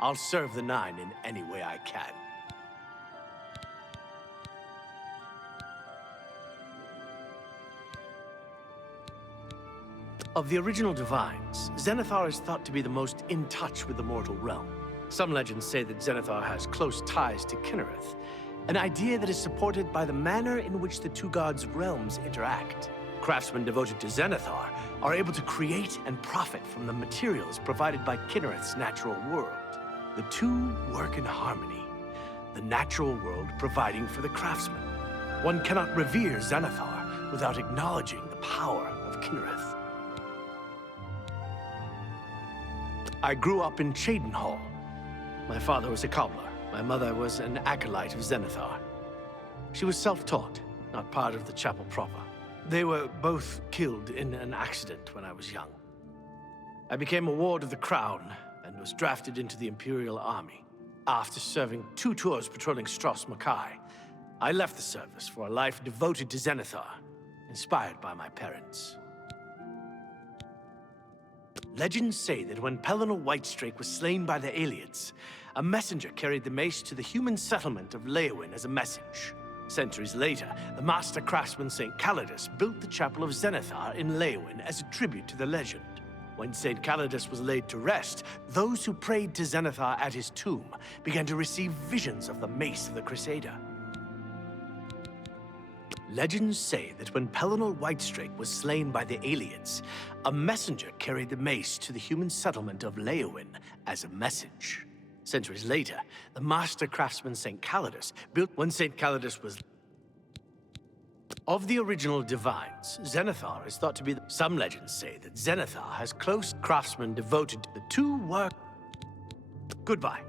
I'll serve the Nine in any way I can. Of the original Divines, Zenithar is thought to be the most in touch with the mortal realm. Some legends say that Zenithar has close ties to Kinnereth, an idea that is supported by the manner in which the two gods' realms interact. Craftsmen devoted to Zenithar are able to create and profit from the materials provided by Kinnereth's natural world. The two work in harmony, the natural world providing for the craftsman. One cannot revere Zenithar without acknowledging the power of Kinnereth. I grew up in Cheydinhall. My father was a cobbler. My mother was an acolyte of Zenithar. She was self-taught, not part of the chapel proper. They were both killed in an accident when I was young. I became a ward of the Crown and was drafted into the Imperial Army. After serving 2 tours patrolling Stros Makai, I left the service for a life devoted to Zenithar, inspired by my parents. Legends say that when Pelennor Whitestrake was slain by the Aliads, a messenger carried the mace to the human settlement of Leowyn as a message. Centuries later, the master craftsman St. Calidus built the Chapel of Zenithar in Leowyn as a tribute to the legend. When St. Calidus was laid to rest, those who prayed to Zenithar at his tomb began to receive visions of the mace of the Crusader. Legends say that when Pelennor Whitestrake was slain by the Aliads, a messenger carried the mace to the human settlement of Leowyn as a message. Centuries later, the master craftsman St. Calidus built when St. Calidus was... Of the original Divines, Zenithar is thought to be... Some legends say that Zenithar has close craftsmen devoted to the two work... Goodbye.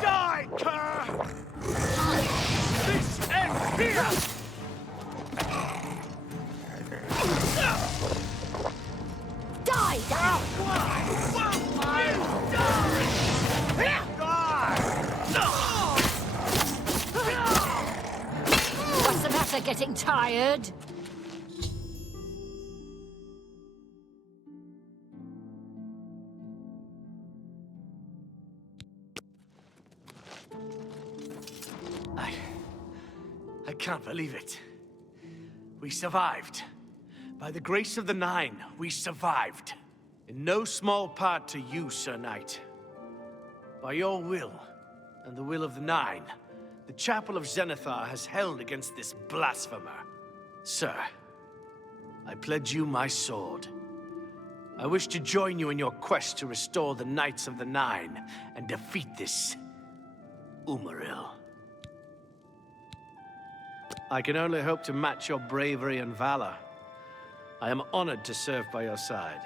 Die, cur! This ends here! Die, What's the matter, getting tired? I can't believe it. We survived. By the grace of the Nine, we survived. In no small part to you, Sir Knight. By your will, and the will of the Nine, the Chapel of Zenithar has held against this blasphemer. Sir, I pledge you my sword. I wish to join you in your quest to restore the Knights of the Nine and defeat this Umaril. I can only hope to match your bravery and valor. I am honored to serve by your side.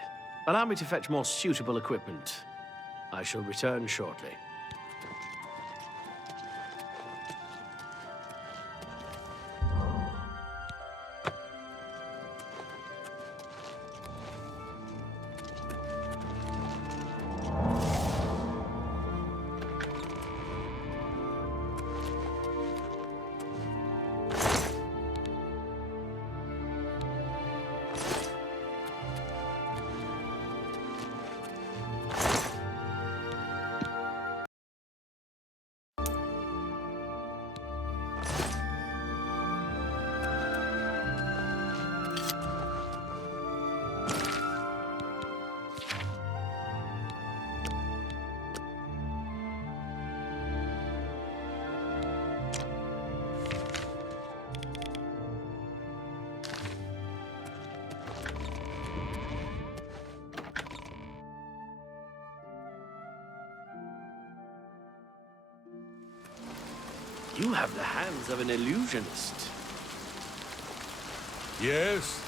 Allow me to fetch more suitable equipment. I shall return shortly. You have the hands of an illusionist. Yes?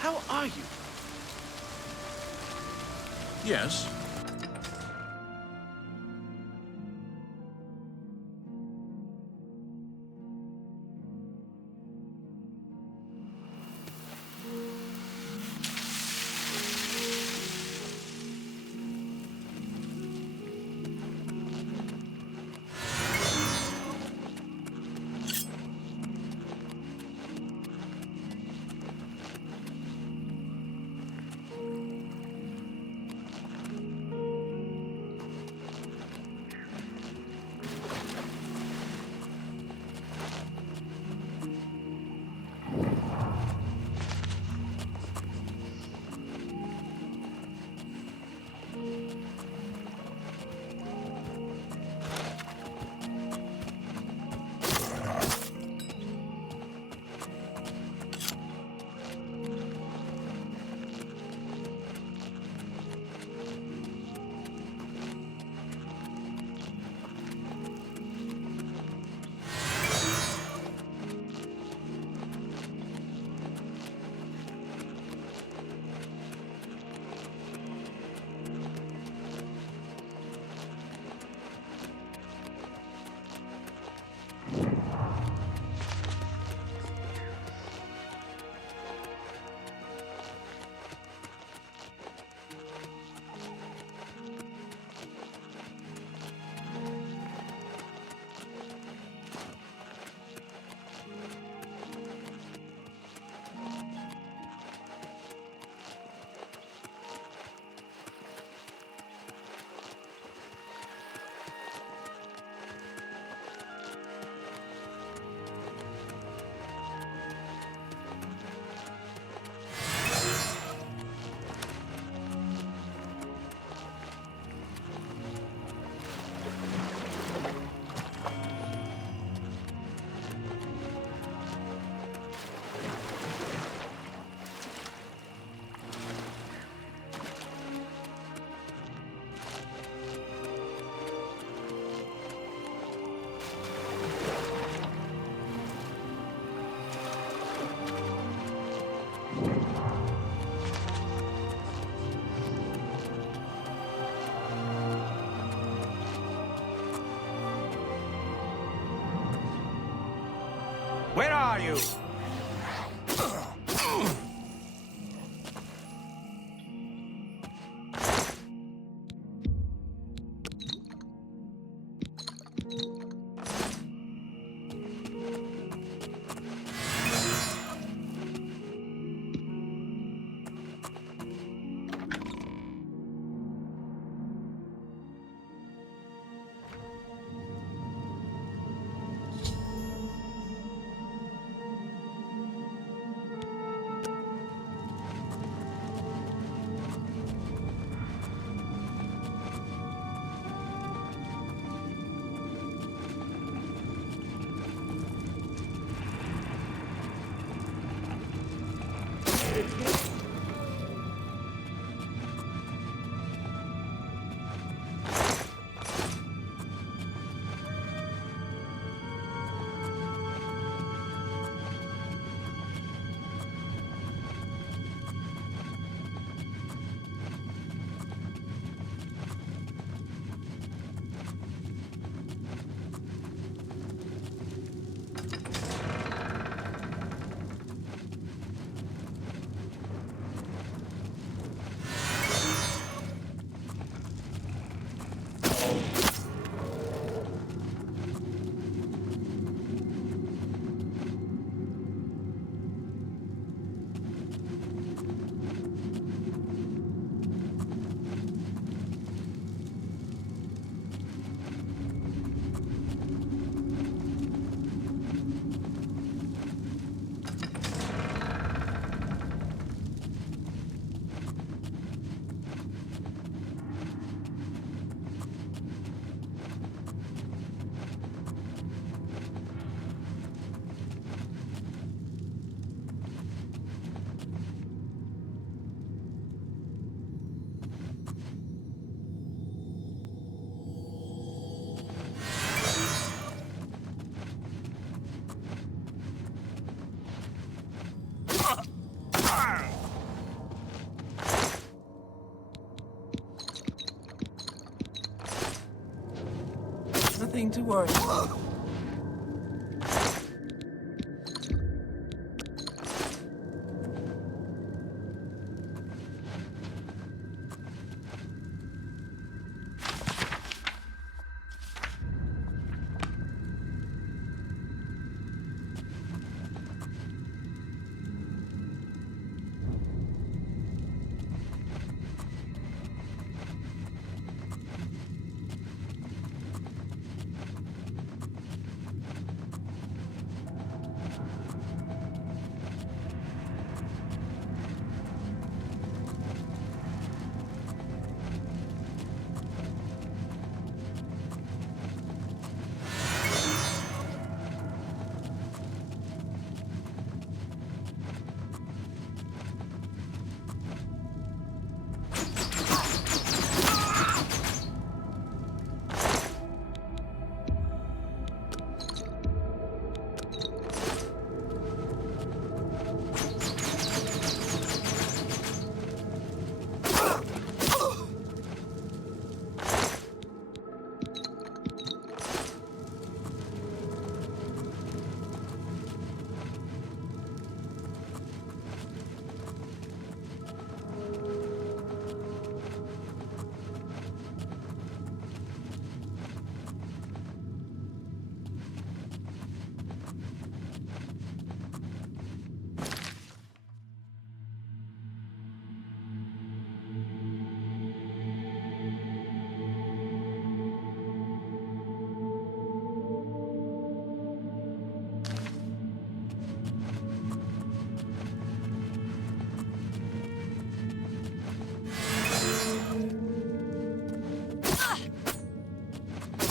How are you? Yes. Where are you? Nothing to worry about.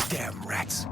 Damn rats.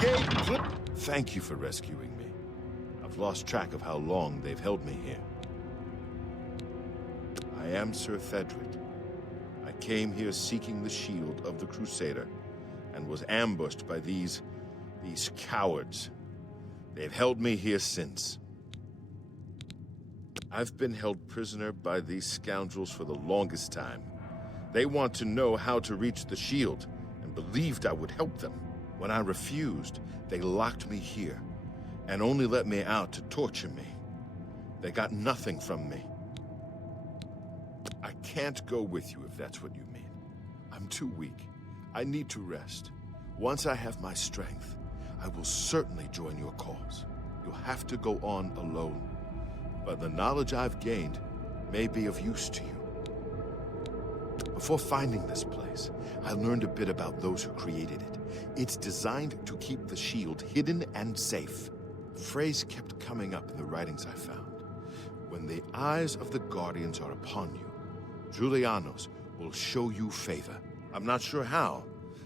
gate! Thank you for rescuing me. I've lost track of how long they've held me here. I am Sir Thedric. I came here seeking the shield of the Crusader, and was ambushed by these cowards. They've held me here since. I've been held prisoner by these scoundrels for the longest time. They want to know how to reach the shield, and believed I would help them. When I refused, they locked me here, and only let me out to torture me. They got nothing from me. I can't go with you if that's what you mean. I'm too weak. I need to rest. Once I have my strength, I will certainly join your cause. You'll have to go on alone. But the knowledge I've gained may be of use to you. Before finding this place, I learned a bit about those who created it. It's designed to keep the shield hidden and safe. A phrase kept coming up in the writings I found. When the eyes of the Guardians are upon you, Julianos will show you favor. I'm not sure how,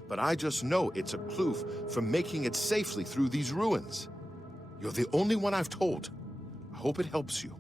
but I just know it's a clue for making it safely through these ruins. You're the only one I've told. I hope it helps you.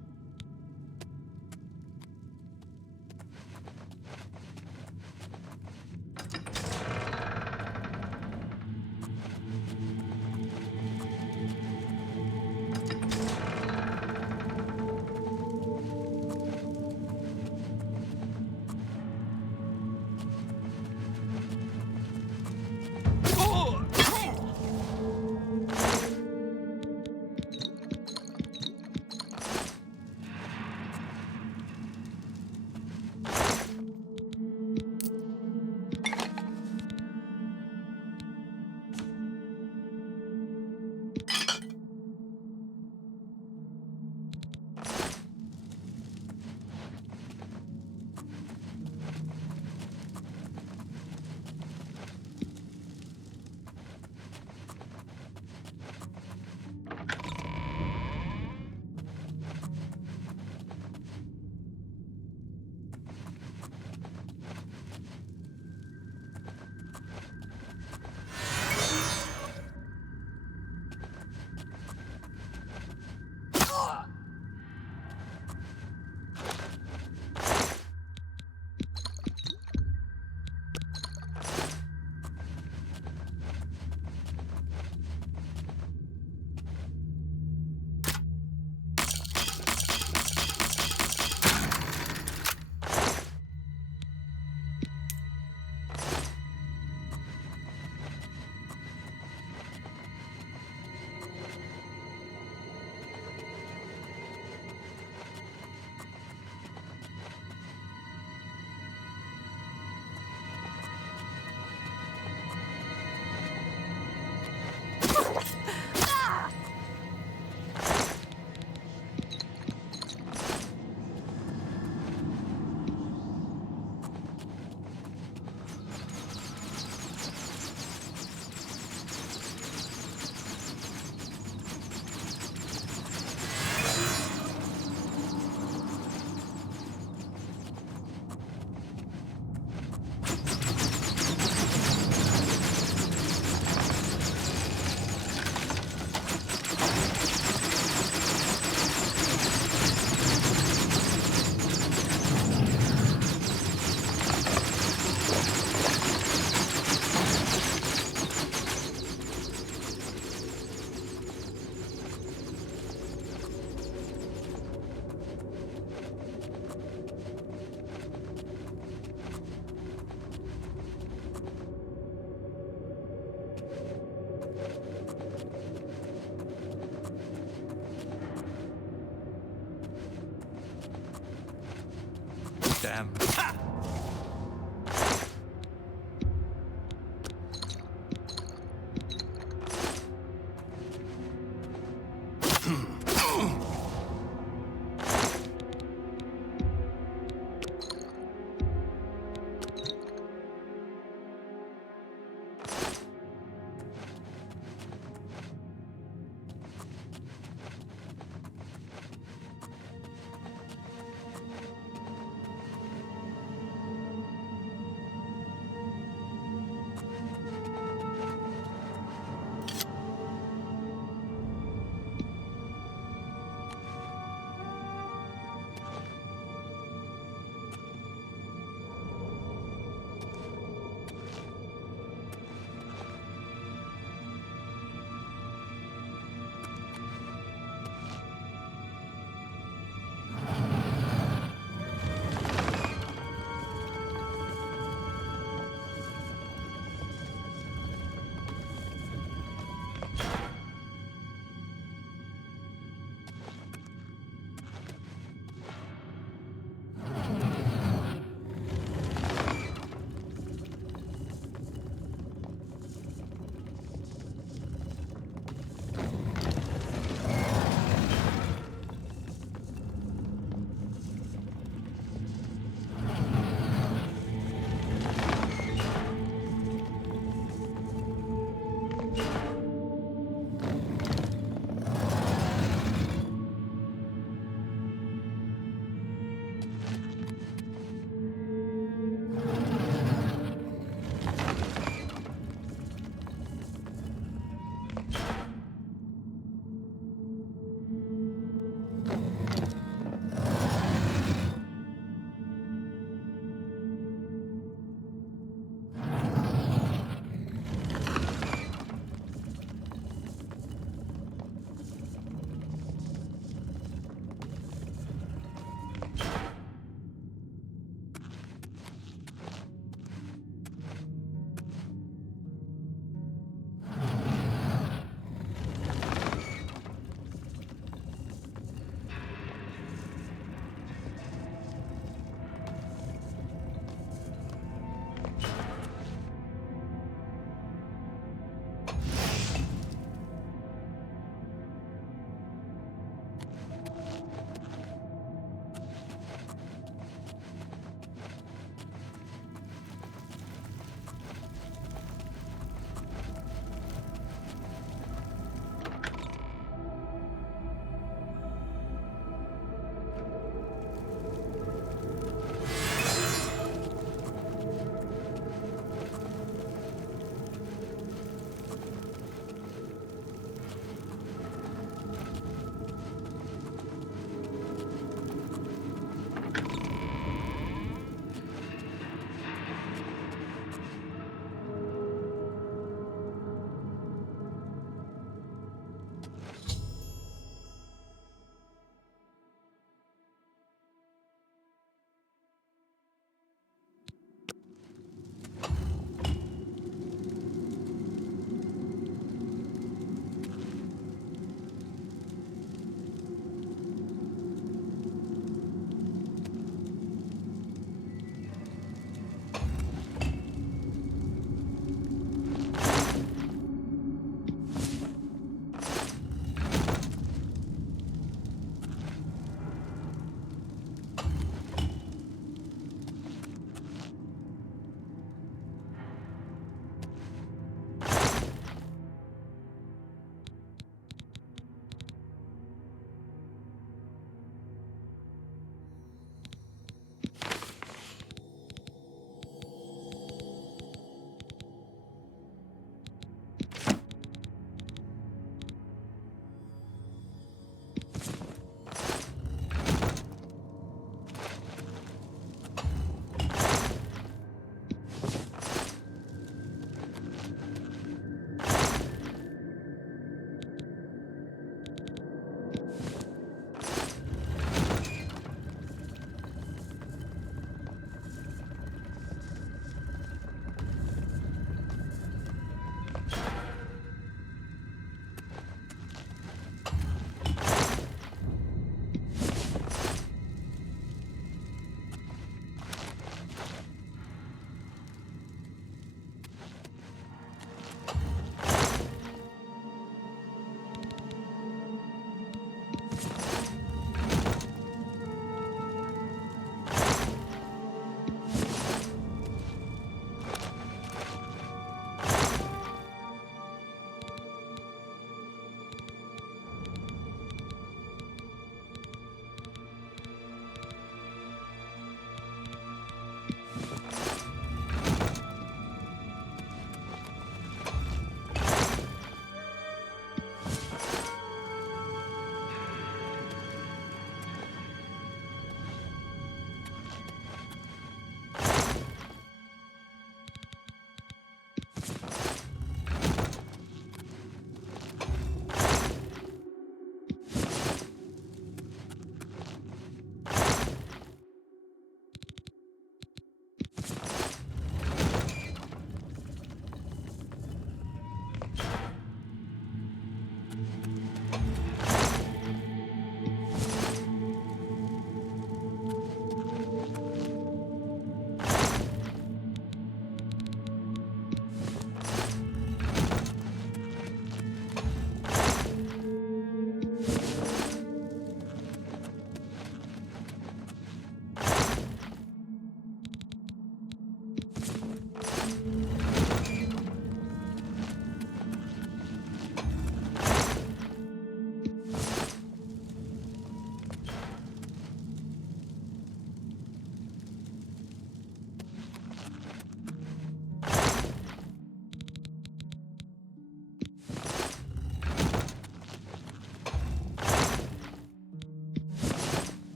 Damn.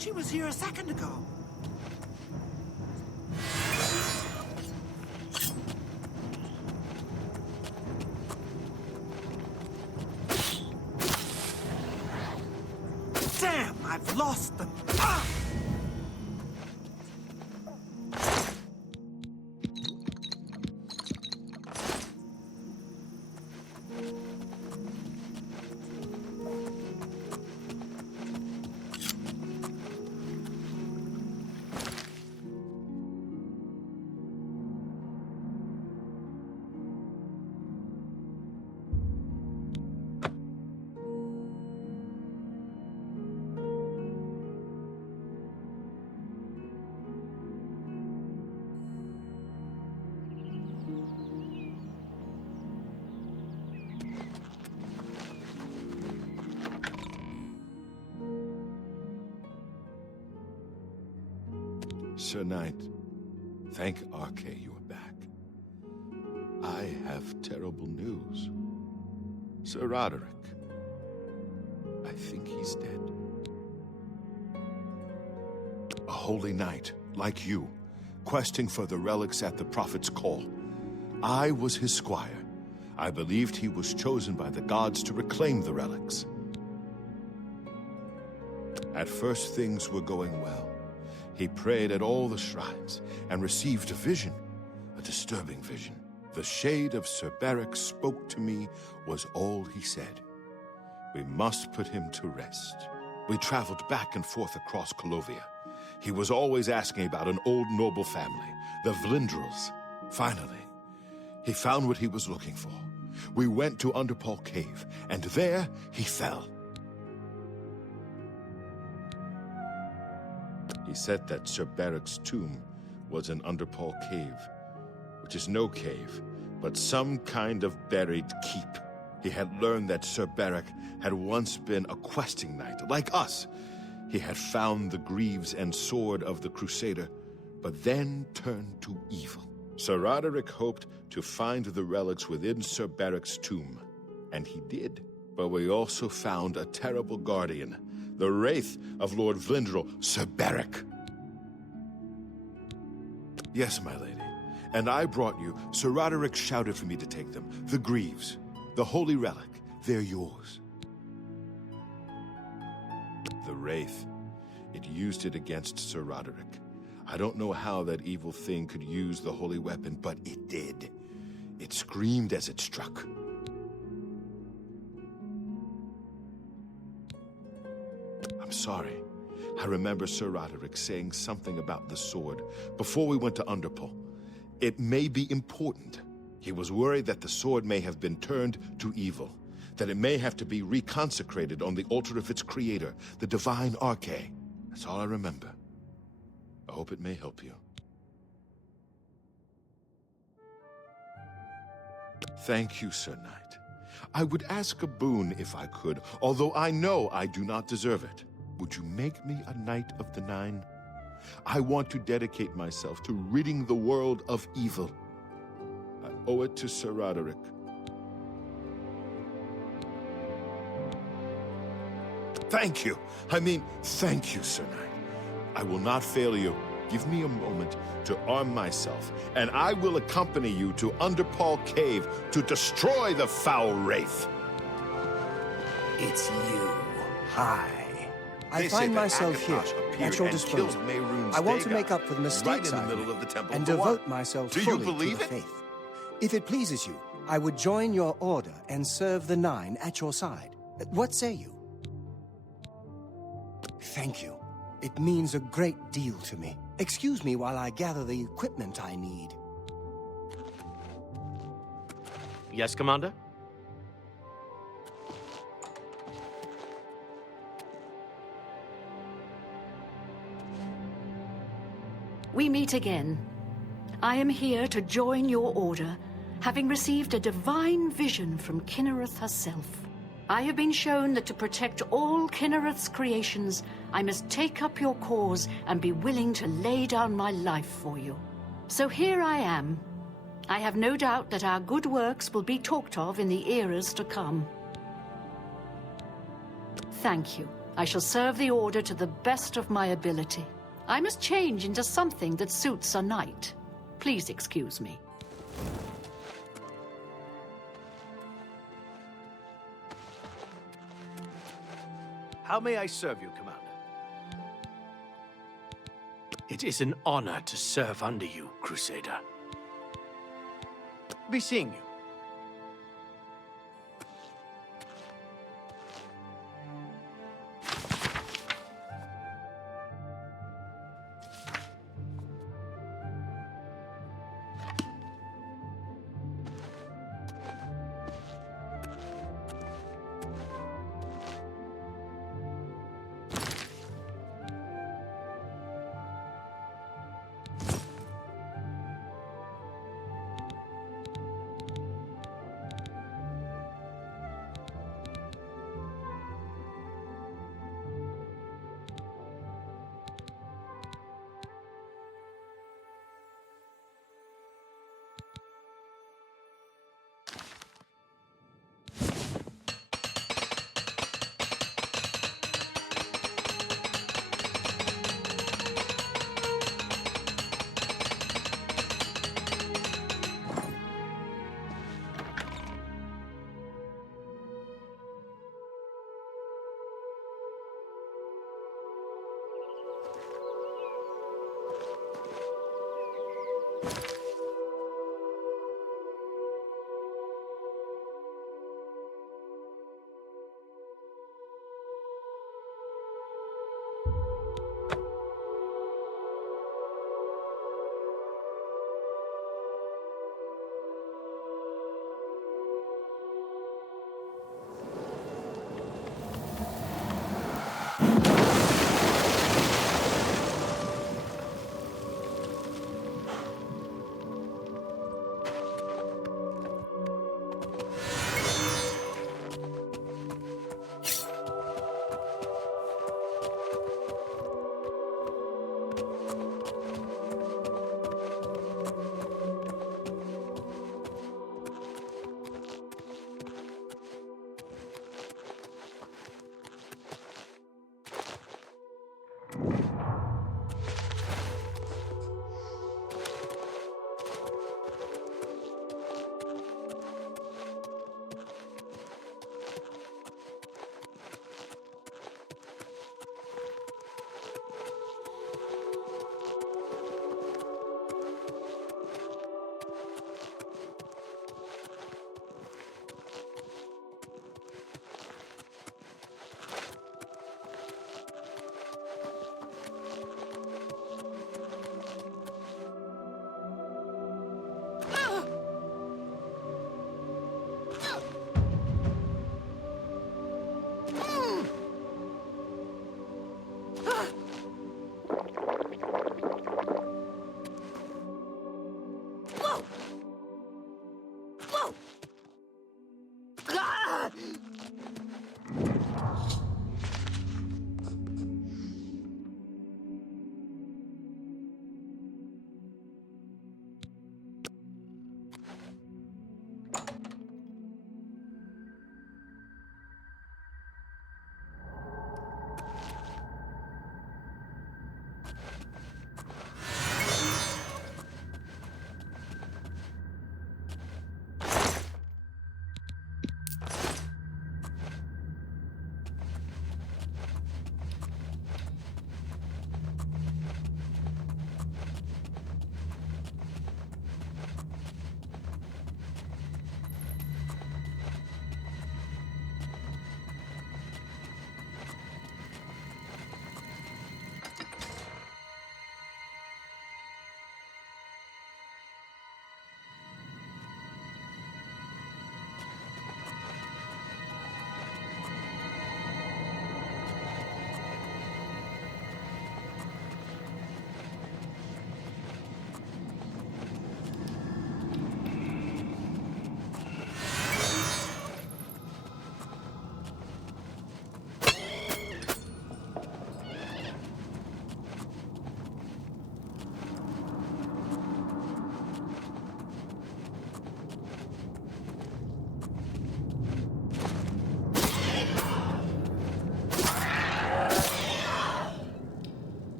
She was here a second ago. Damn, I've lost them. Ah! Sir Knight, thank Arche you are back. I have terrible news. Sir Roderick, I think he's dead. A holy knight, like you, questing for the relics at the Prophet's call. I was his squire. I believed he was chosen by the gods to reclaim the relics. At first, things were going well. He prayed at all the shrines and received a vision, a disturbing vision. The shade of Sir Beric spoke to me was all he said. We must put him to rest. We traveled back and forth across Colovia. He was always asking about an old noble family, the Vlindrels. Finally, he found what he was looking for. We went to Underpaw Cave, and there he fell. He said that Sir Beric's tomb was in Underpaw Cave, which is no cave, but some kind of buried keep. He had learned that Sir Beric had once been a questing knight, like us. He had found the greaves and sword of the Crusader, but then turned to evil. Sir Roderick hoped to find the relics within Sir Beric's tomb, and he did. But we also found a terrible guardian, the wraith of Lord Vlindrel, Sir Beric. Yes, my lady, and I brought you. Sir Roderick shouted for me to take them. The greaves, the holy relic, they're yours. The wraith, it used it against Sir Roderick. I don't know how that evil thing could use the holy weapon, but it did. It screamed as it struck. I'm sorry. I remember Sir Roderick saying something about the sword before we went to Underpaw. It may be important. He was worried that the sword may have been turned to evil, that it may have to be reconsecrated on the altar of its creator, the divine Arche. That's all I remember. I hope it may help you. Thank you, Sir Knight. I would ask a boon if I could, although I know I do not deserve it. Would you make me a Knight of the Nine? I want to dedicate myself to ridding the world of evil. I owe it to Sir Roderick. Thank you. Thank you, Sir Knight. I will not fail you. Give me a moment to arm myself, and I will accompany you to Underpaw Cave to destroy the foul wraith. It's you. Hi. I find myself here, at your disposal. I want to make up for the mistakes I've made and devote myself fully to the faith. If it pleases you, I would join your order and serve the Nine at your side. What say you? Thank you. It means a great deal to me. Excuse me while I gather the equipment I need. Yes, Commander? We meet again. I am here to join your order, having received a divine vision from Kinnereth herself. I have been shown that to protect all Kinnereth's creations, I must take up your cause and be willing to lay down my life for you. So here I am. I have no doubt that our good works will be talked of in the eras to come. Thank you. I shall serve the Order to the best of my ability. I must change into something that suits a knight. Please excuse me. How may I serve you, Commander? It is an honor to serve under you, Crusader. Be seeing you.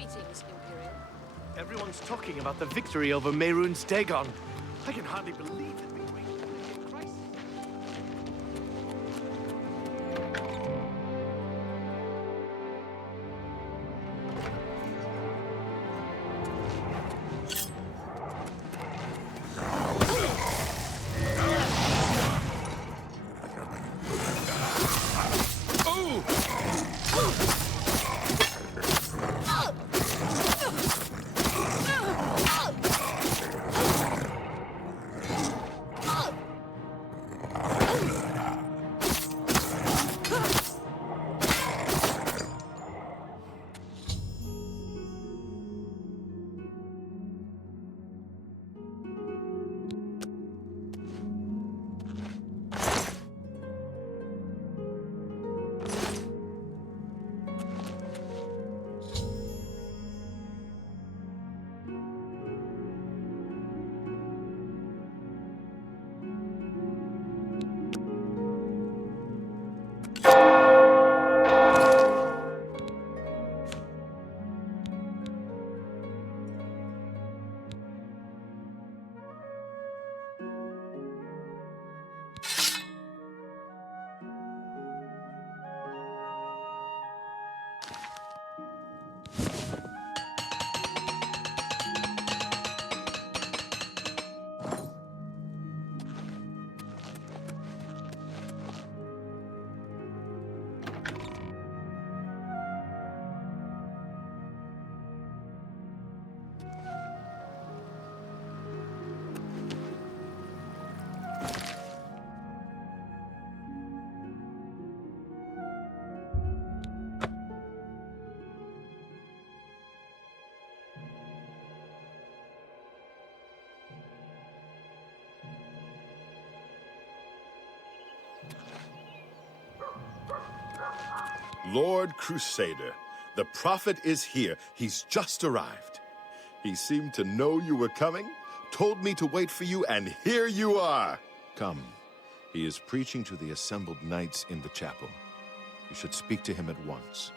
Greetings, Imperial. Everyone's talking about the victory over Mehrunes Dagon. I can hardly believe that we reached Christ. Lord Crusader, the prophet is here. He's just arrived. He seemed to know you were coming, told me to wait for you, and here you are. Come. He is preaching to the assembled knights in the chapel. You should speak to him at once.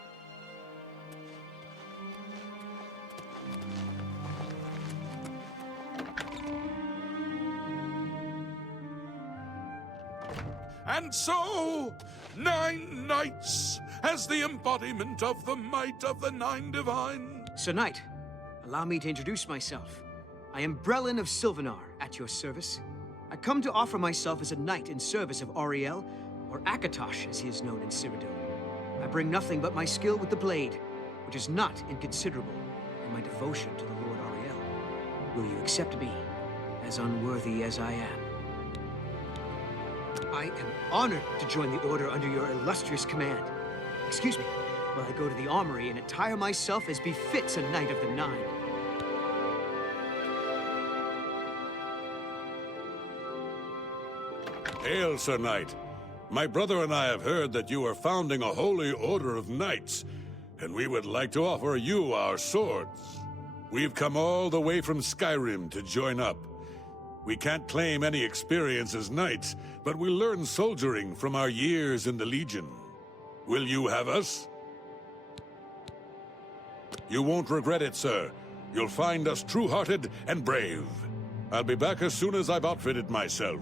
And so, 9 knights as the embodiment of the might of the 9 divine. Sir Knight, allow me to introduce myself. I am Brelin of Sylvanar, at your service. I come to offer myself as a knight in service of Auriel, or Akatosh as he is known in Cyrodiil. I bring nothing but my skill with the blade, which is not inconsiderable, and my devotion to the Lord Auriel. Will you accept me, as unworthy as I am? I am honored to join the Order under your illustrious command. Excuse me, while I go to the armory and attire myself as befits a Knight of the Nine. Hail, Sir Knight. My brother and I have heard that you are founding a holy order of knights, and we would like to offer you our swords. We've come all the way from Skyrim to join up. We can't claim any experience as knights, but we learn soldiering from our years in the Legion. Will you have us? You won't regret it, sir. You'll find us true-hearted and brave. I'll be back as soon as I've outfitted myself.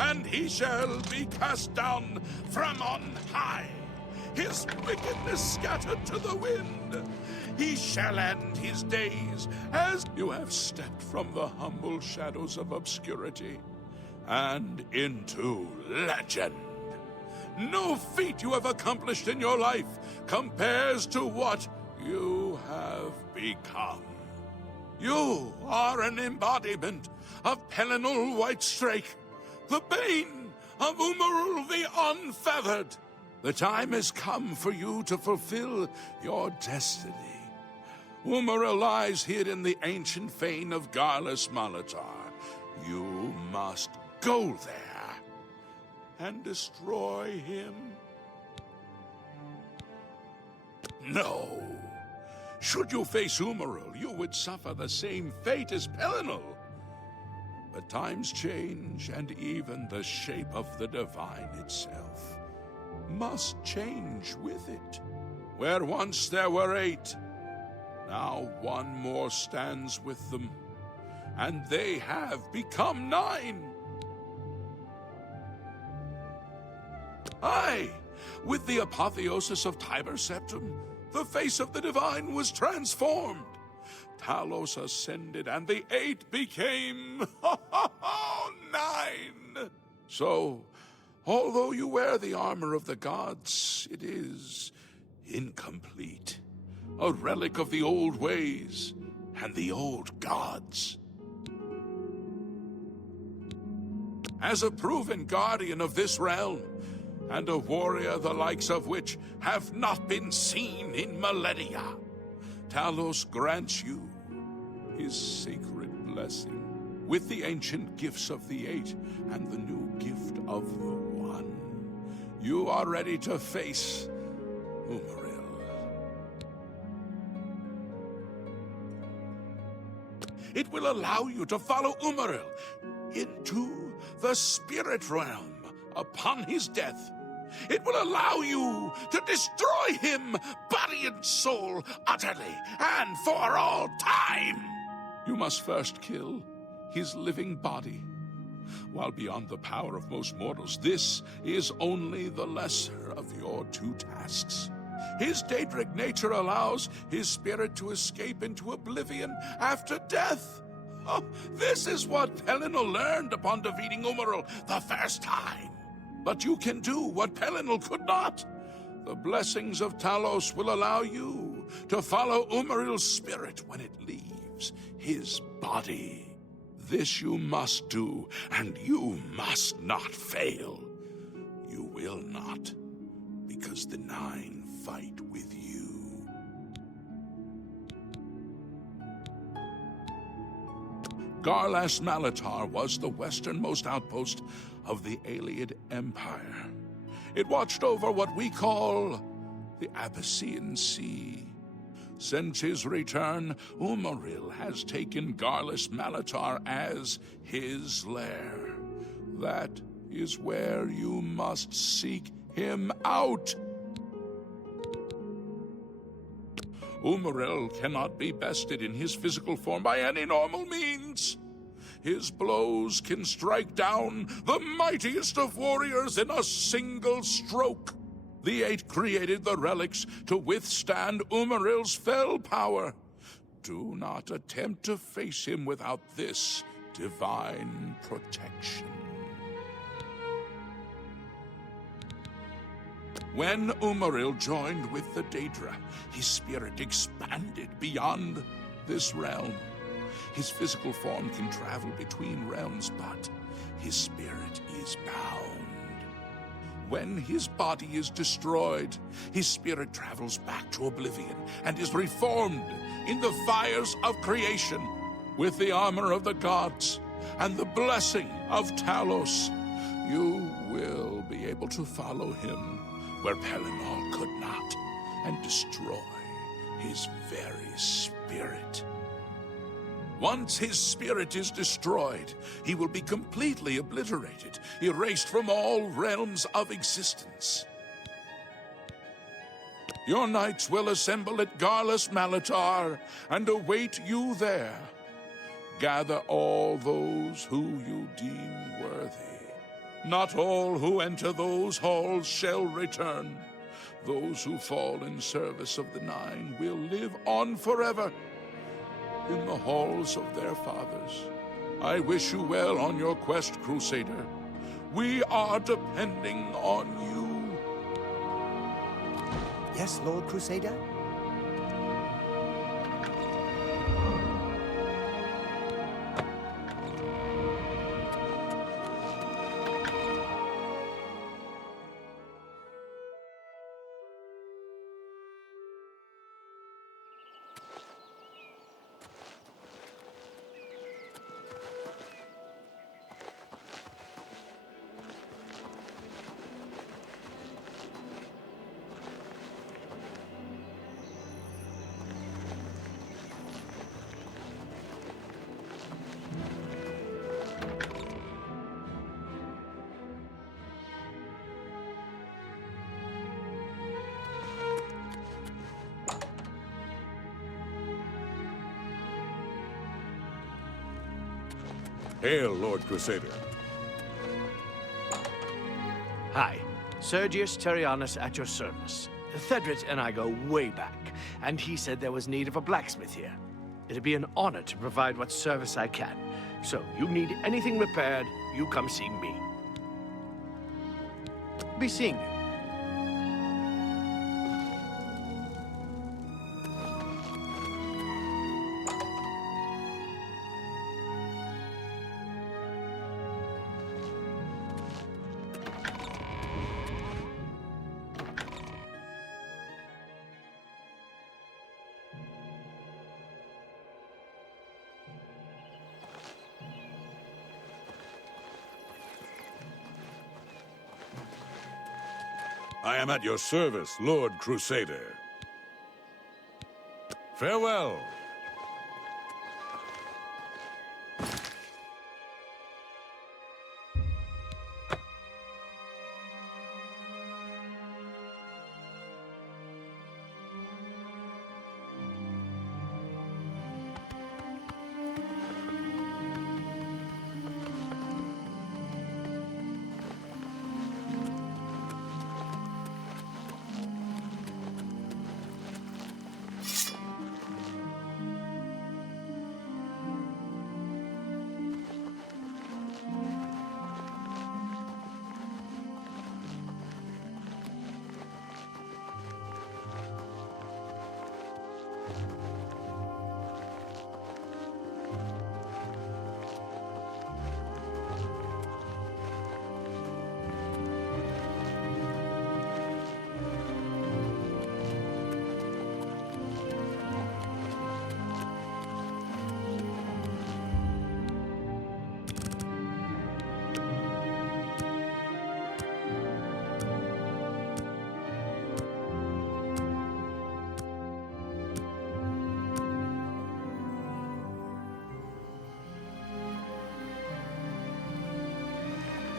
And he shall be cast down from on high, his wickedness scattered to the wind. He shall end his days as you have stepped from the humble shadows of obscurity and into legend. No feat you have accomplished in your life compares to what you have become. You are an embodiment of Pelennor Whitestrake, the bane of Umarul the Unfeathered. The time has come for you to fulfill your destiny. Umaril lies hid in the ancient fane of Garlus Malatar. You must go there and destroy him. No. Should you face Umaril, you would suffer the same fate as Pelennor. But times change, and even the shape of the divine itself must change with it. Where once there were 8, now one more stands with them, and they have become 9. Aye, with the apotheosis of Tiber Septim, the face of the divine was transformed. Talos ascended, and the 8 became 9. So, although you wear the armor of the gods, it is incomplete. A relic of the old ways and the old gods. As a proven guardian of this realm, and a warrior the likes of which have not been seen in millennia, Talos grants you his sacred blessing, with the ancient gifts of the 8 and the new gift of the 1. You are ready to face Umaril. It will allow you to follow Umaril into the spirit realm upon his death. It will allow you to destroy him, body and soul, utterly and for all time. You must first kill his living body. While beyond the power of most mortals, this is only the lesser of your 2 tasks. His Daedric nature allows his spirit to escape into oblivion after death. Oh, this is what Pelinal learned upon defeating Umaril the first time. But you can do what Pelinal could not. The blessings of Talos will allow you to follow Umaril's spirit when it leaves his body. This you must do, and you must not fail. You will not, because the 9 fight with you. Garlas Malatar was the westernmost outpost of the Aeliid Empire. It watched over what we call the Abyssinian Sea. Since his return, Umaril has taken Garlas Malatar as his lair. That is where you must seek him out. Umaril cannot be bested in his physical form by any normal means. His blows can strike down the mightiest of warriors in a single stroke. The 8 created the relics to withstand Umaril's fell power. Do not attempt to face him without this divine protection. When Umaril joined with the Daedra, his spirit expanded beyond this realm. His physical form can travel between realms, but his spirit is bound. When his body is destroyed, his spirit travels back to Oblivion and is reformed in the fires of creation. With the armor of the gods and the blessing of Talos, you will be able to follow him where Pelinal could not, and destroy his very spirit. Once his spirit is destroyed, he will be completely obliterated, erased from all realms of existence. Your knights will assemble at Garlas Malatar and await you there. Gather all those who you deem worthy. Not all who enter those halls shall return. Those who fall in service of the 9 will live on forever in the halls of their fathers. I wish you well on your quest, Crusader. We are depending on you. Yes, Lord Crusader? Hail, Lord Crusader. Hi, Sergius Terrianus at your service. Thedrit and I go way back, and he said there was need of a blacksmith here. It'd be an honor to provide what service I can. So, you need anything repaired, you come see me. Be seeing you. I am at your service, Lord Crusader. Farewell.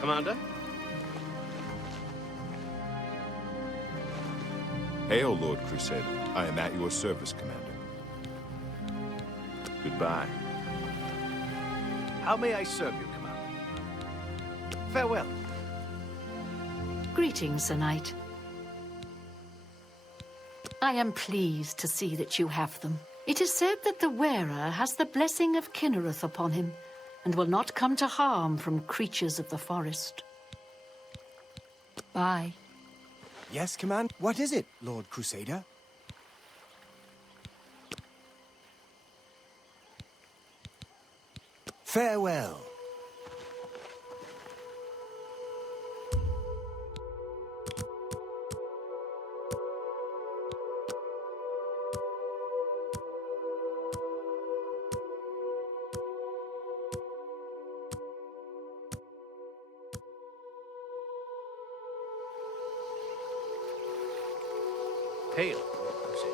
Commander? Hail, Lord Crusader. I am at your service, Commander. Goodbye. How may I serve you, Commander? Farewell. Greetings, Sir Knight. I am pleased to see that you have them. It is said that the wearer has the blessing of Kinnereth upon him, and will not come to harm from creatures of the forest. Bye. Yes, Command? What is it, Lord Crusader? Farewell. Hail, Lord Crusader.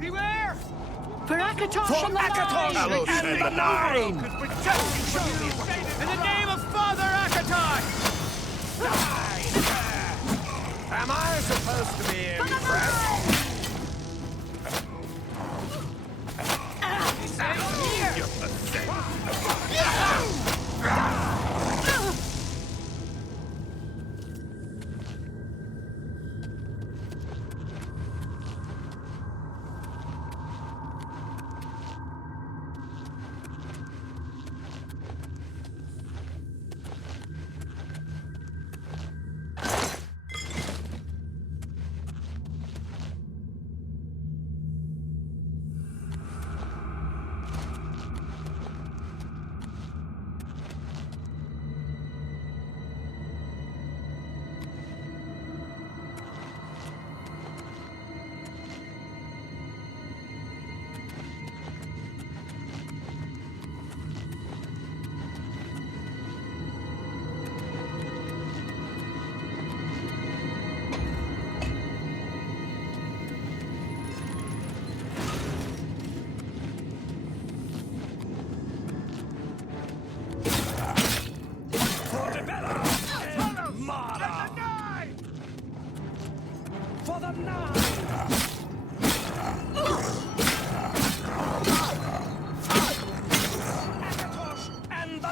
Beware! For Akatosh and the Akatosh Nine! and the Nine! In the name of Father Akatosh! Am I supposed to be impressed?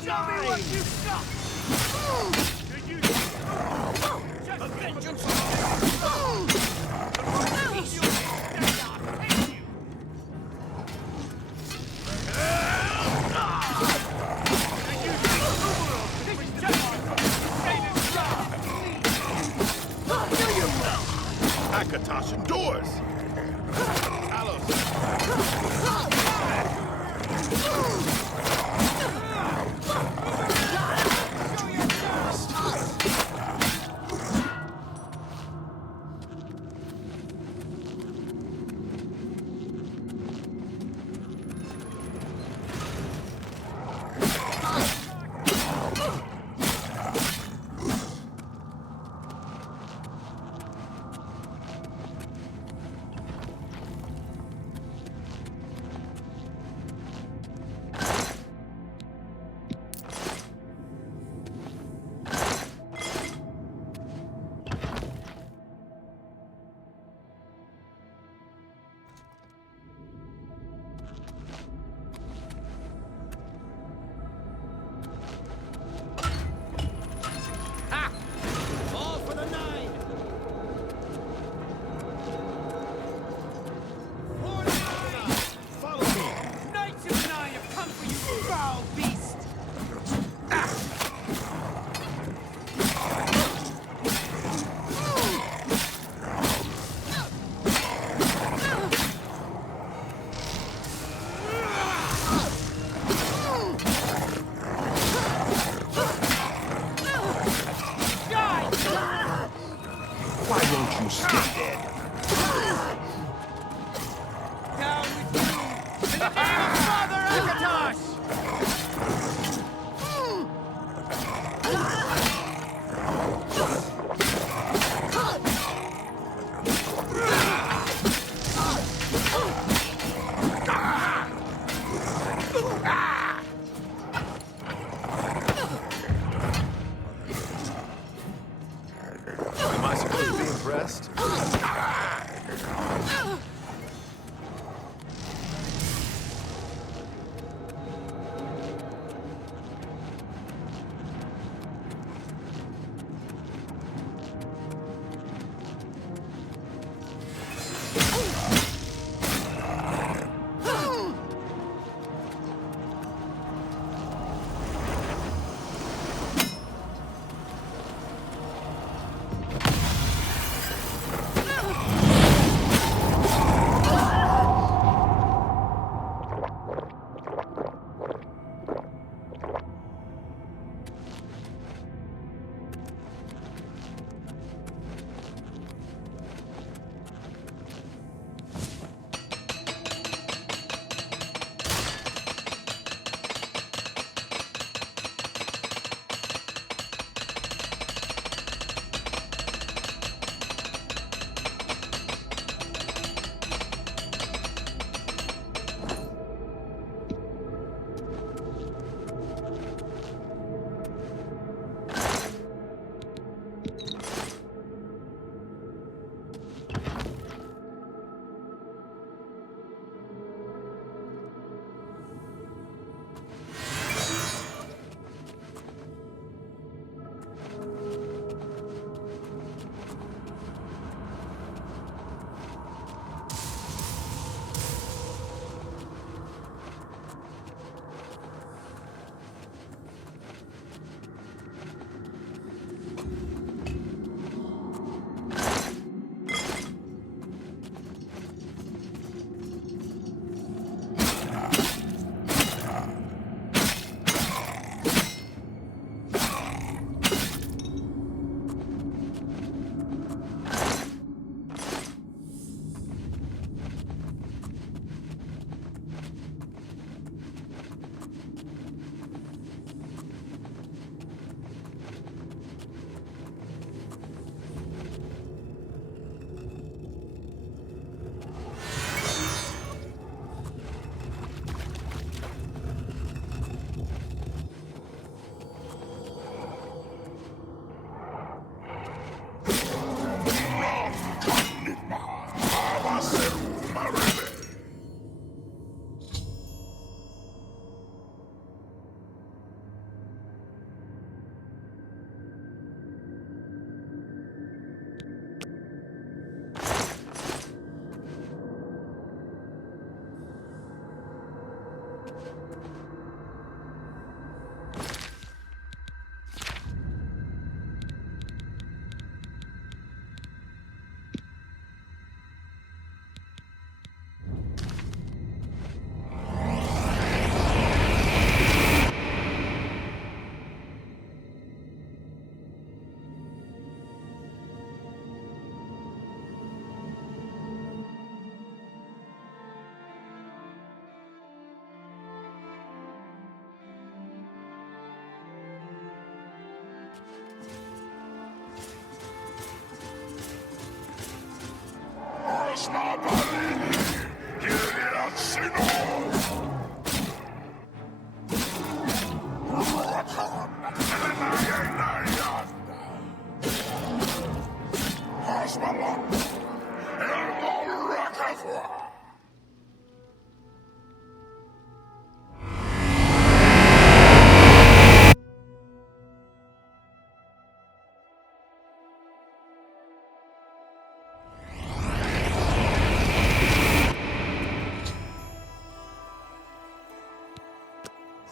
Show me what you've got! Akatosh endures!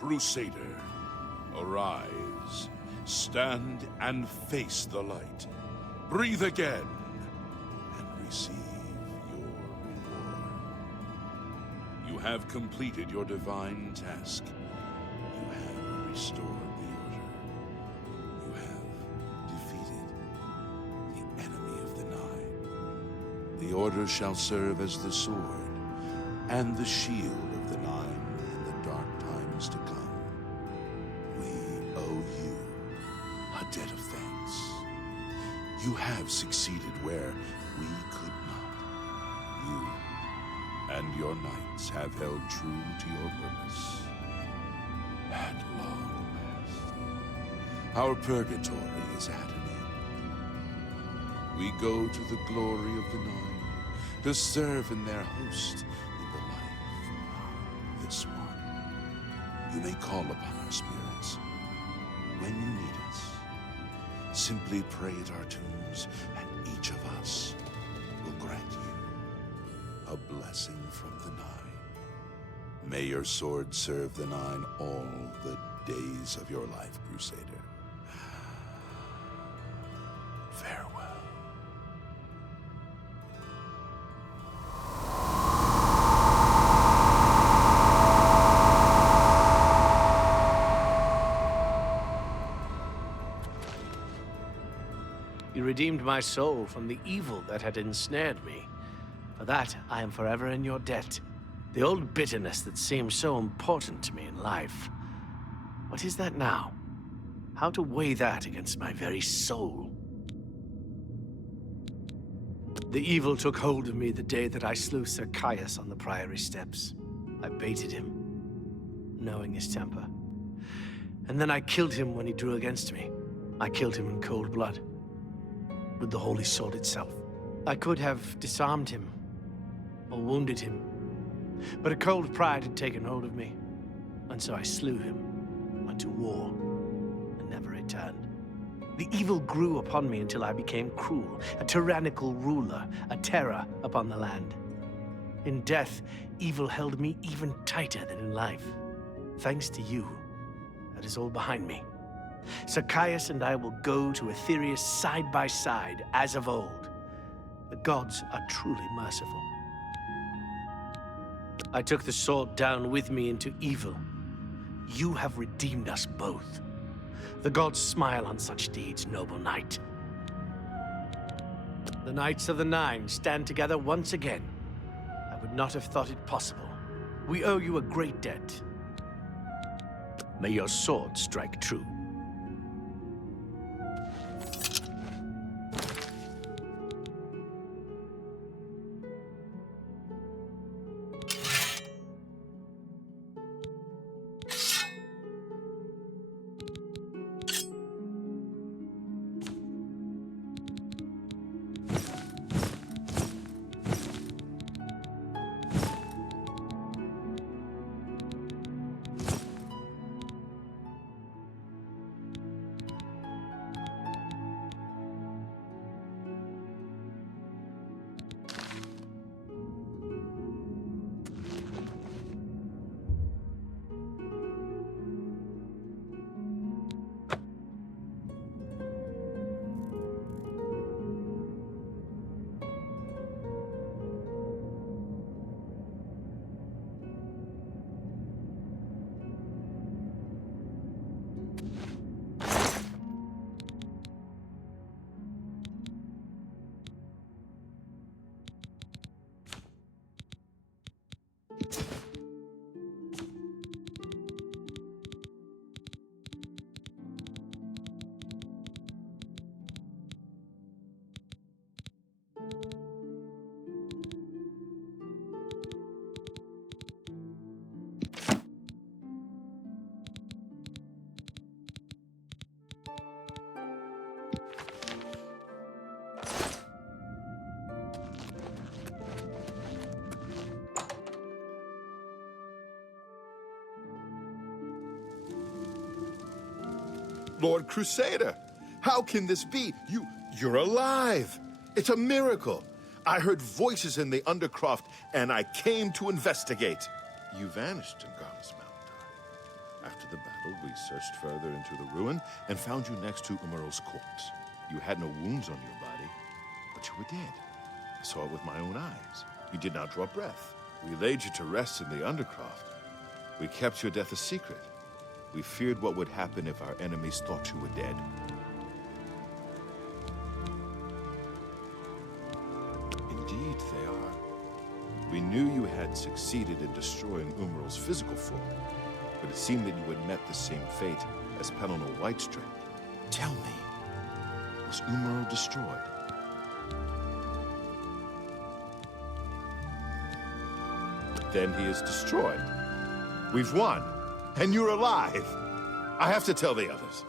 Crusader, arise. Stand and face the light. Breathe again, and receive your reward. You have completed your divine task. You have restored the order. You have defeated the enemy of the Nine. The order shall serve as the sword and the shield of the Nine in the dark times to come. We owe you a debt of thanks. You have succeeded where we could not. You and your knights have held true to your purpose. At long last, our purgatory is at an end. We go to the glory of the Nine to serve in their host in the life of this one. You may call upon our spirits when you need us. Simply pray at our tombs, and each of us will grant you a blessing from the Nine. May your sword serve the Nine all the days of your life, Crusader. Farewell. You redeemed my soul from the evil that had ensnared me. For that, I am forever in your debt. The old bitterness that seemed so important to me in life. What is that now? How to weigh that against my very soul? The evil took hold of me the day that I slew Sir Caius on the Priory steps. I baited him, knowing his temper. And then I killed him when he drew against me. I killed him in cold blood, with the Holy Sword itself. I could have disarmed him, or wounded him, but a cold pride had taken hold of me, and so I slew him, went to war, and never returned. The evil grew upon me until I became cruel, a tyrannical ruler, a terror upon the land. In death, evil held me even tighter than in life. Thanks to you, that is all behind me. Sir Caius and I will go to Aetherius side by side, as of old. The gods are truly merciful. I took the sword down with me into evil. You have redeemed us both. The gods smile on such deeds, noble knight. The Knights of the Nine stand together once again. I would not have thought it possible. We owe you a great debt. May your sword strike true. Lord Crusader, how can this be? You're alive! It's a miracle! I heard voices in the Undercroft, and I came to investigate. You vanished in Garlus Mountain. After the battle, we searched further into the ruin and found you next to Umaral's corpse. You had no wounds on your body, but you were dead. I saw it with my own eyes. You did not draw breath. We laid you to rest in the Undercroft. We kept your death a secret. We feared what would happen if our enemies thought you were dead. Indeed, they are. We knew you had succeeded in destroying Umaral's physical form, but it seemed that you had met the same fate as Pelennor Whitestrake. Tell me, was Umaral destroyed? Then he is destroyed. We've won, and you're alive. I have to tell the others.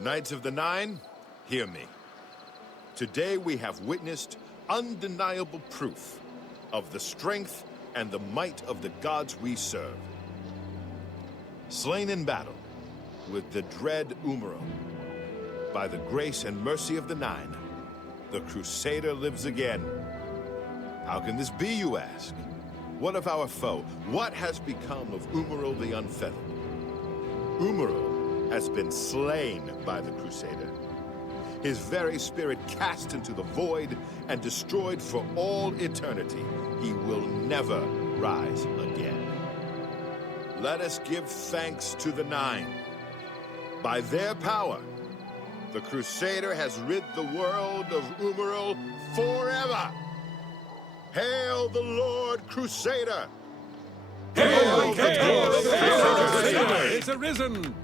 Knights of the Nine, hear me. Today we have witnessed undeniable proof of the strength and the might of the gods we serve. Slain in battle with the dread Umaral, by the grace and mercy of the Nine, the Crusader lives again. How can this be, you ask? What of our foe? What has become of Umaral the Unfeathered? Umaral has been slain by the Crusader. His very spirit cast into the void and destroyed for all eternity. He will never rise again. Let us give thanks to the Nine. By their power, the Crusader has rid the world of Umaral forever. Hail the Lord Crusader! Hail the Crusader! It's arisen!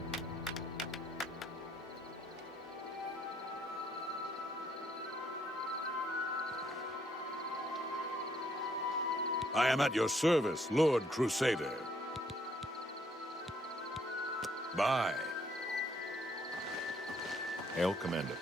I am at your service, Lord Crusader. Bye. Hail, Commander.